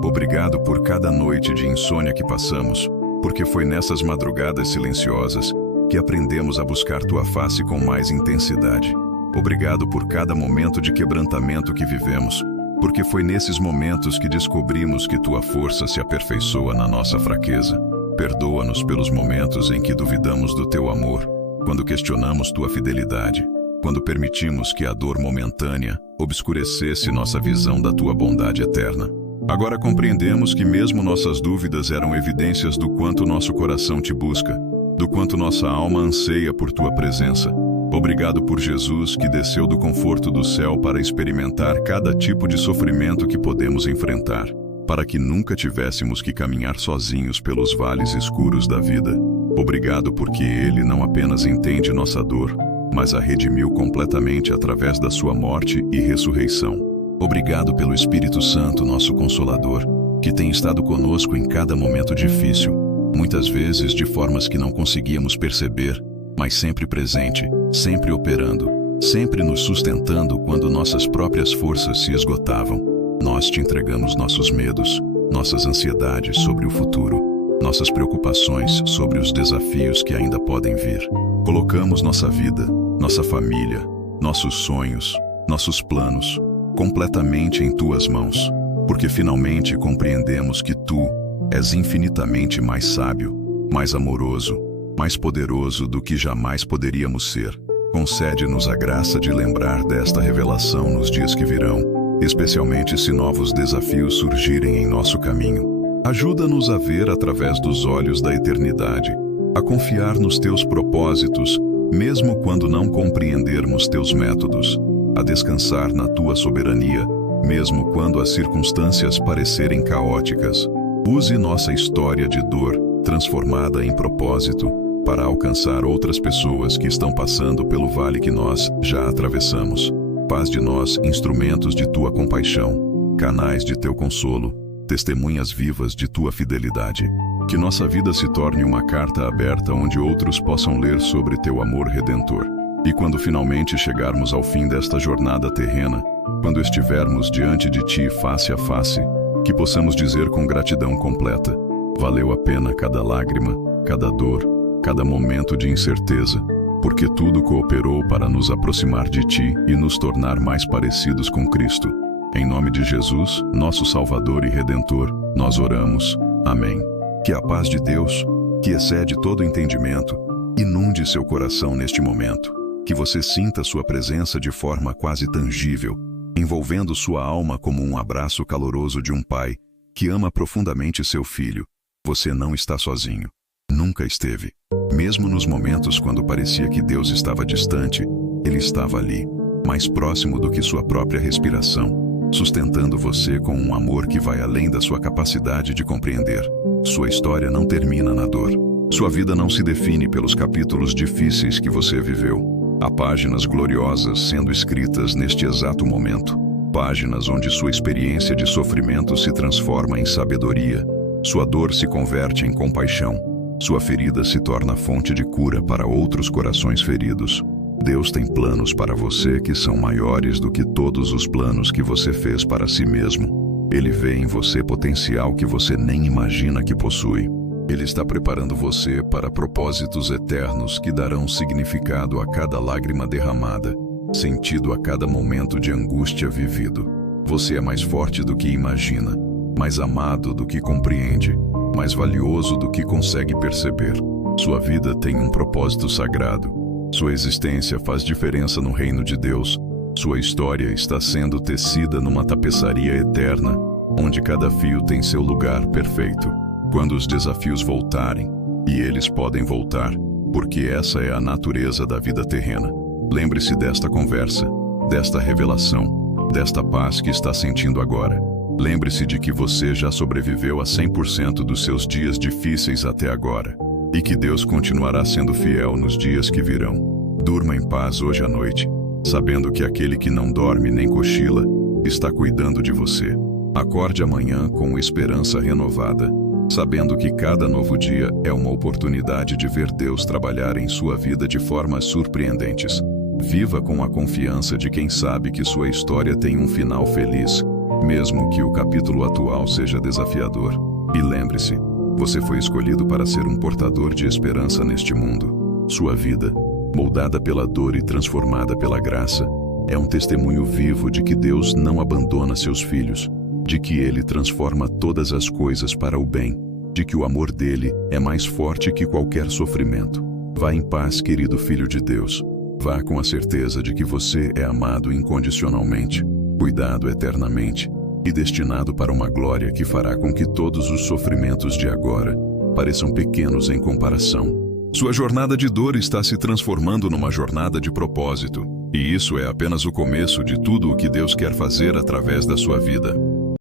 Obrigado por cada noite de insônia que passamos, porque foi nessas madrugadas silenciosas que aprendemos a buscar Tua face com mais intensidade. Obrigado por cada momento de quebrantamento que vivemos, porque foi nesses momentos que descobrimos que Tua força se aperfeiçoa na nossa fraqueza. Perdoa-nos pelos momentos em que duvidamos do Teu amor, quando questionamos Tua fidelidade, quando permitimos que a dor momentânea obscurecesse nossa visão da Tua bondade eterna. Agora compreendemos que mesmo nossas dúvidas eram evidências do quanto nosso coração Te busca, do quanto nossa alma anseia por Tua presença. Obrigado por Jesus, que desceu do conforto do céu para experimentar cada tipo de sofrimento que podemos enfrentar, para que nunca tivéssemos que caminhar sozinhos pelos vales escuros da vida. Obrigado porque Ele não apenas entende nossa dor, mas a redimiu completamente através da Sua morte e ressurreição. Obrigado pelo Espírito Santo, nosso Consolador, que tem estado conosco em cada momento difícil, muitas vezes de formas que não conseguíamos perceber, mas sempre presente, sempre operando, sempre nos sustentando quando nossas próprias forças se esgotavam. Nós Te entregamos nossos medos, nossas ansiedades sobre o futuro, nossas preocupações sobre os desafios que ainda podem vir. Colocamos nossa vida, nossa família, nossos sonhos, nossos planos, completamente em Tuas mãos, porque finalmente compreendemos que Tu és infinitamente mais sábio, mais amoroso, mais poderoso do que jamais poderíamos ser. Concede-nos a graça de lembrar desta revelação nos dias que virão, especialmente se novos desafios surgirem em nosso caminho. Ajuda-nos a ver através dos olhos da eternidade, a confiar nos teus propósitos, mesmo quando não compreendermos teus métodos, a descansar na tua soberania, mesmo quando as circunstâncias parecerem caóticas. Use nossa história de dor, transformada em propósito, para alcançar outras pessoas que estão passando pelo vale que nós já atravessamos. Faz de nós instrumentos de tua compaixão, canais de teu consolo, testemunhas vivas de tua fidelidade. Que nossa vida se torne uma carta aberta onde outros possam ler sobre teu amor redentor. E quando finalmente chegarmos ao fim desta jornada terrena, quando estivermos diante de ti face a face, que possamos dizer com gratidão completa: valeu a pena cada lágrima, cada dor, cada momento de incerteza, porque tudo cooperou para nos aproximar de ti e nos tornar mais parecidos com Cristo. Em nome de Jesus, nosso Salvador e Redentor, nós oramos. Amém. Que a paz de Deus, que excede todo entendimento, inunde seu coração neste momento. Que você sinta sua presença de forma quase tangível, envolvendo sua alma como um abraço caloroso de um pai que ama profundamente seu filho. Você não está sozinho. Nunca esteve. Mesmo nos momentos quando parecia que Deus estava distante, Ele estava ali, mais próximo do que sua própria respiração, sustentando você com um amor que vai além da sua capacidade de compreender. Sua história não termina na dor. Sua vida não se define pelos capítulos difíceis que você viveu. Há páginas gloriosas sendo escritas neste exato momento. Páginas onde sua experiência de sofrimento se transforma em sabedoria. Sua dor se converte em compaixão. Sua ferida se torna fonte de cura para outros corações feridos. Deus tem planos para você que são maiores do que todos os planos que você fez para si mesmo. Ele vê em você potencial que você nem imagina que possui. Ele está preparando você para propósitos eternos que darão significado a cada lágrima derramada, sentido a cada momento de angústia vivido. Você é mais forte do que imagina, mais amado do que compreende, mais valioso do que consegue perceber. Sua vida tem um propósito sagrado. Sua existência faz diferença no reino de Deus. Sua história está sendo tecida numa tapeçaria eterna, onde cada fio tem seu lugar perfeito. Quando os desafios voltarem, e eles podem voltar, porque essa é a natureza da vida terrena, lembre-se desta conversa, desta revelação, desta paz que está sentindo agora. Lembre-se de que você já sobreviveu a 100% dos seus dias difíceis até agora, e que Deus continuará sendo fiel nos dias que virão. Durma em paz hoje à noite, sabendo que aquele que não dorme nem cochila está cuidando de você. Acorde amanhã com esperança renovada, sabendo que cada novo dia é uma oportunidade de ver Deus trabalhar em sua vida de formas surpreendentes. Viva com a confiança de quem sabe que sua história tem um final feliz, mesmo que o capítulo atual seja desafiador. E lembre-se, você foi escolhido para ser um portador de esperança neste mundo. Sua vida, moldada pela dor e transformada pela graça, é um testemunho vivo de que Deus não abandona seus filhos, de que Ele transforma todas as coisas para o bem, de que o amor dele é mais forte que qualquer sofrimento. Vá em paz, querido filho de Deus. Vá com a certeza de que você é amado incondicionalmente, cuidado eternamente e destinado para uma glória que fará com que todos os sofrimentos de agora pareçam pequenos em comparação. Sua jornada de dor está se transformando numa jornada de propósito, e isso é apenas o começo de tudo o que Deus quer fazer através da sua vida.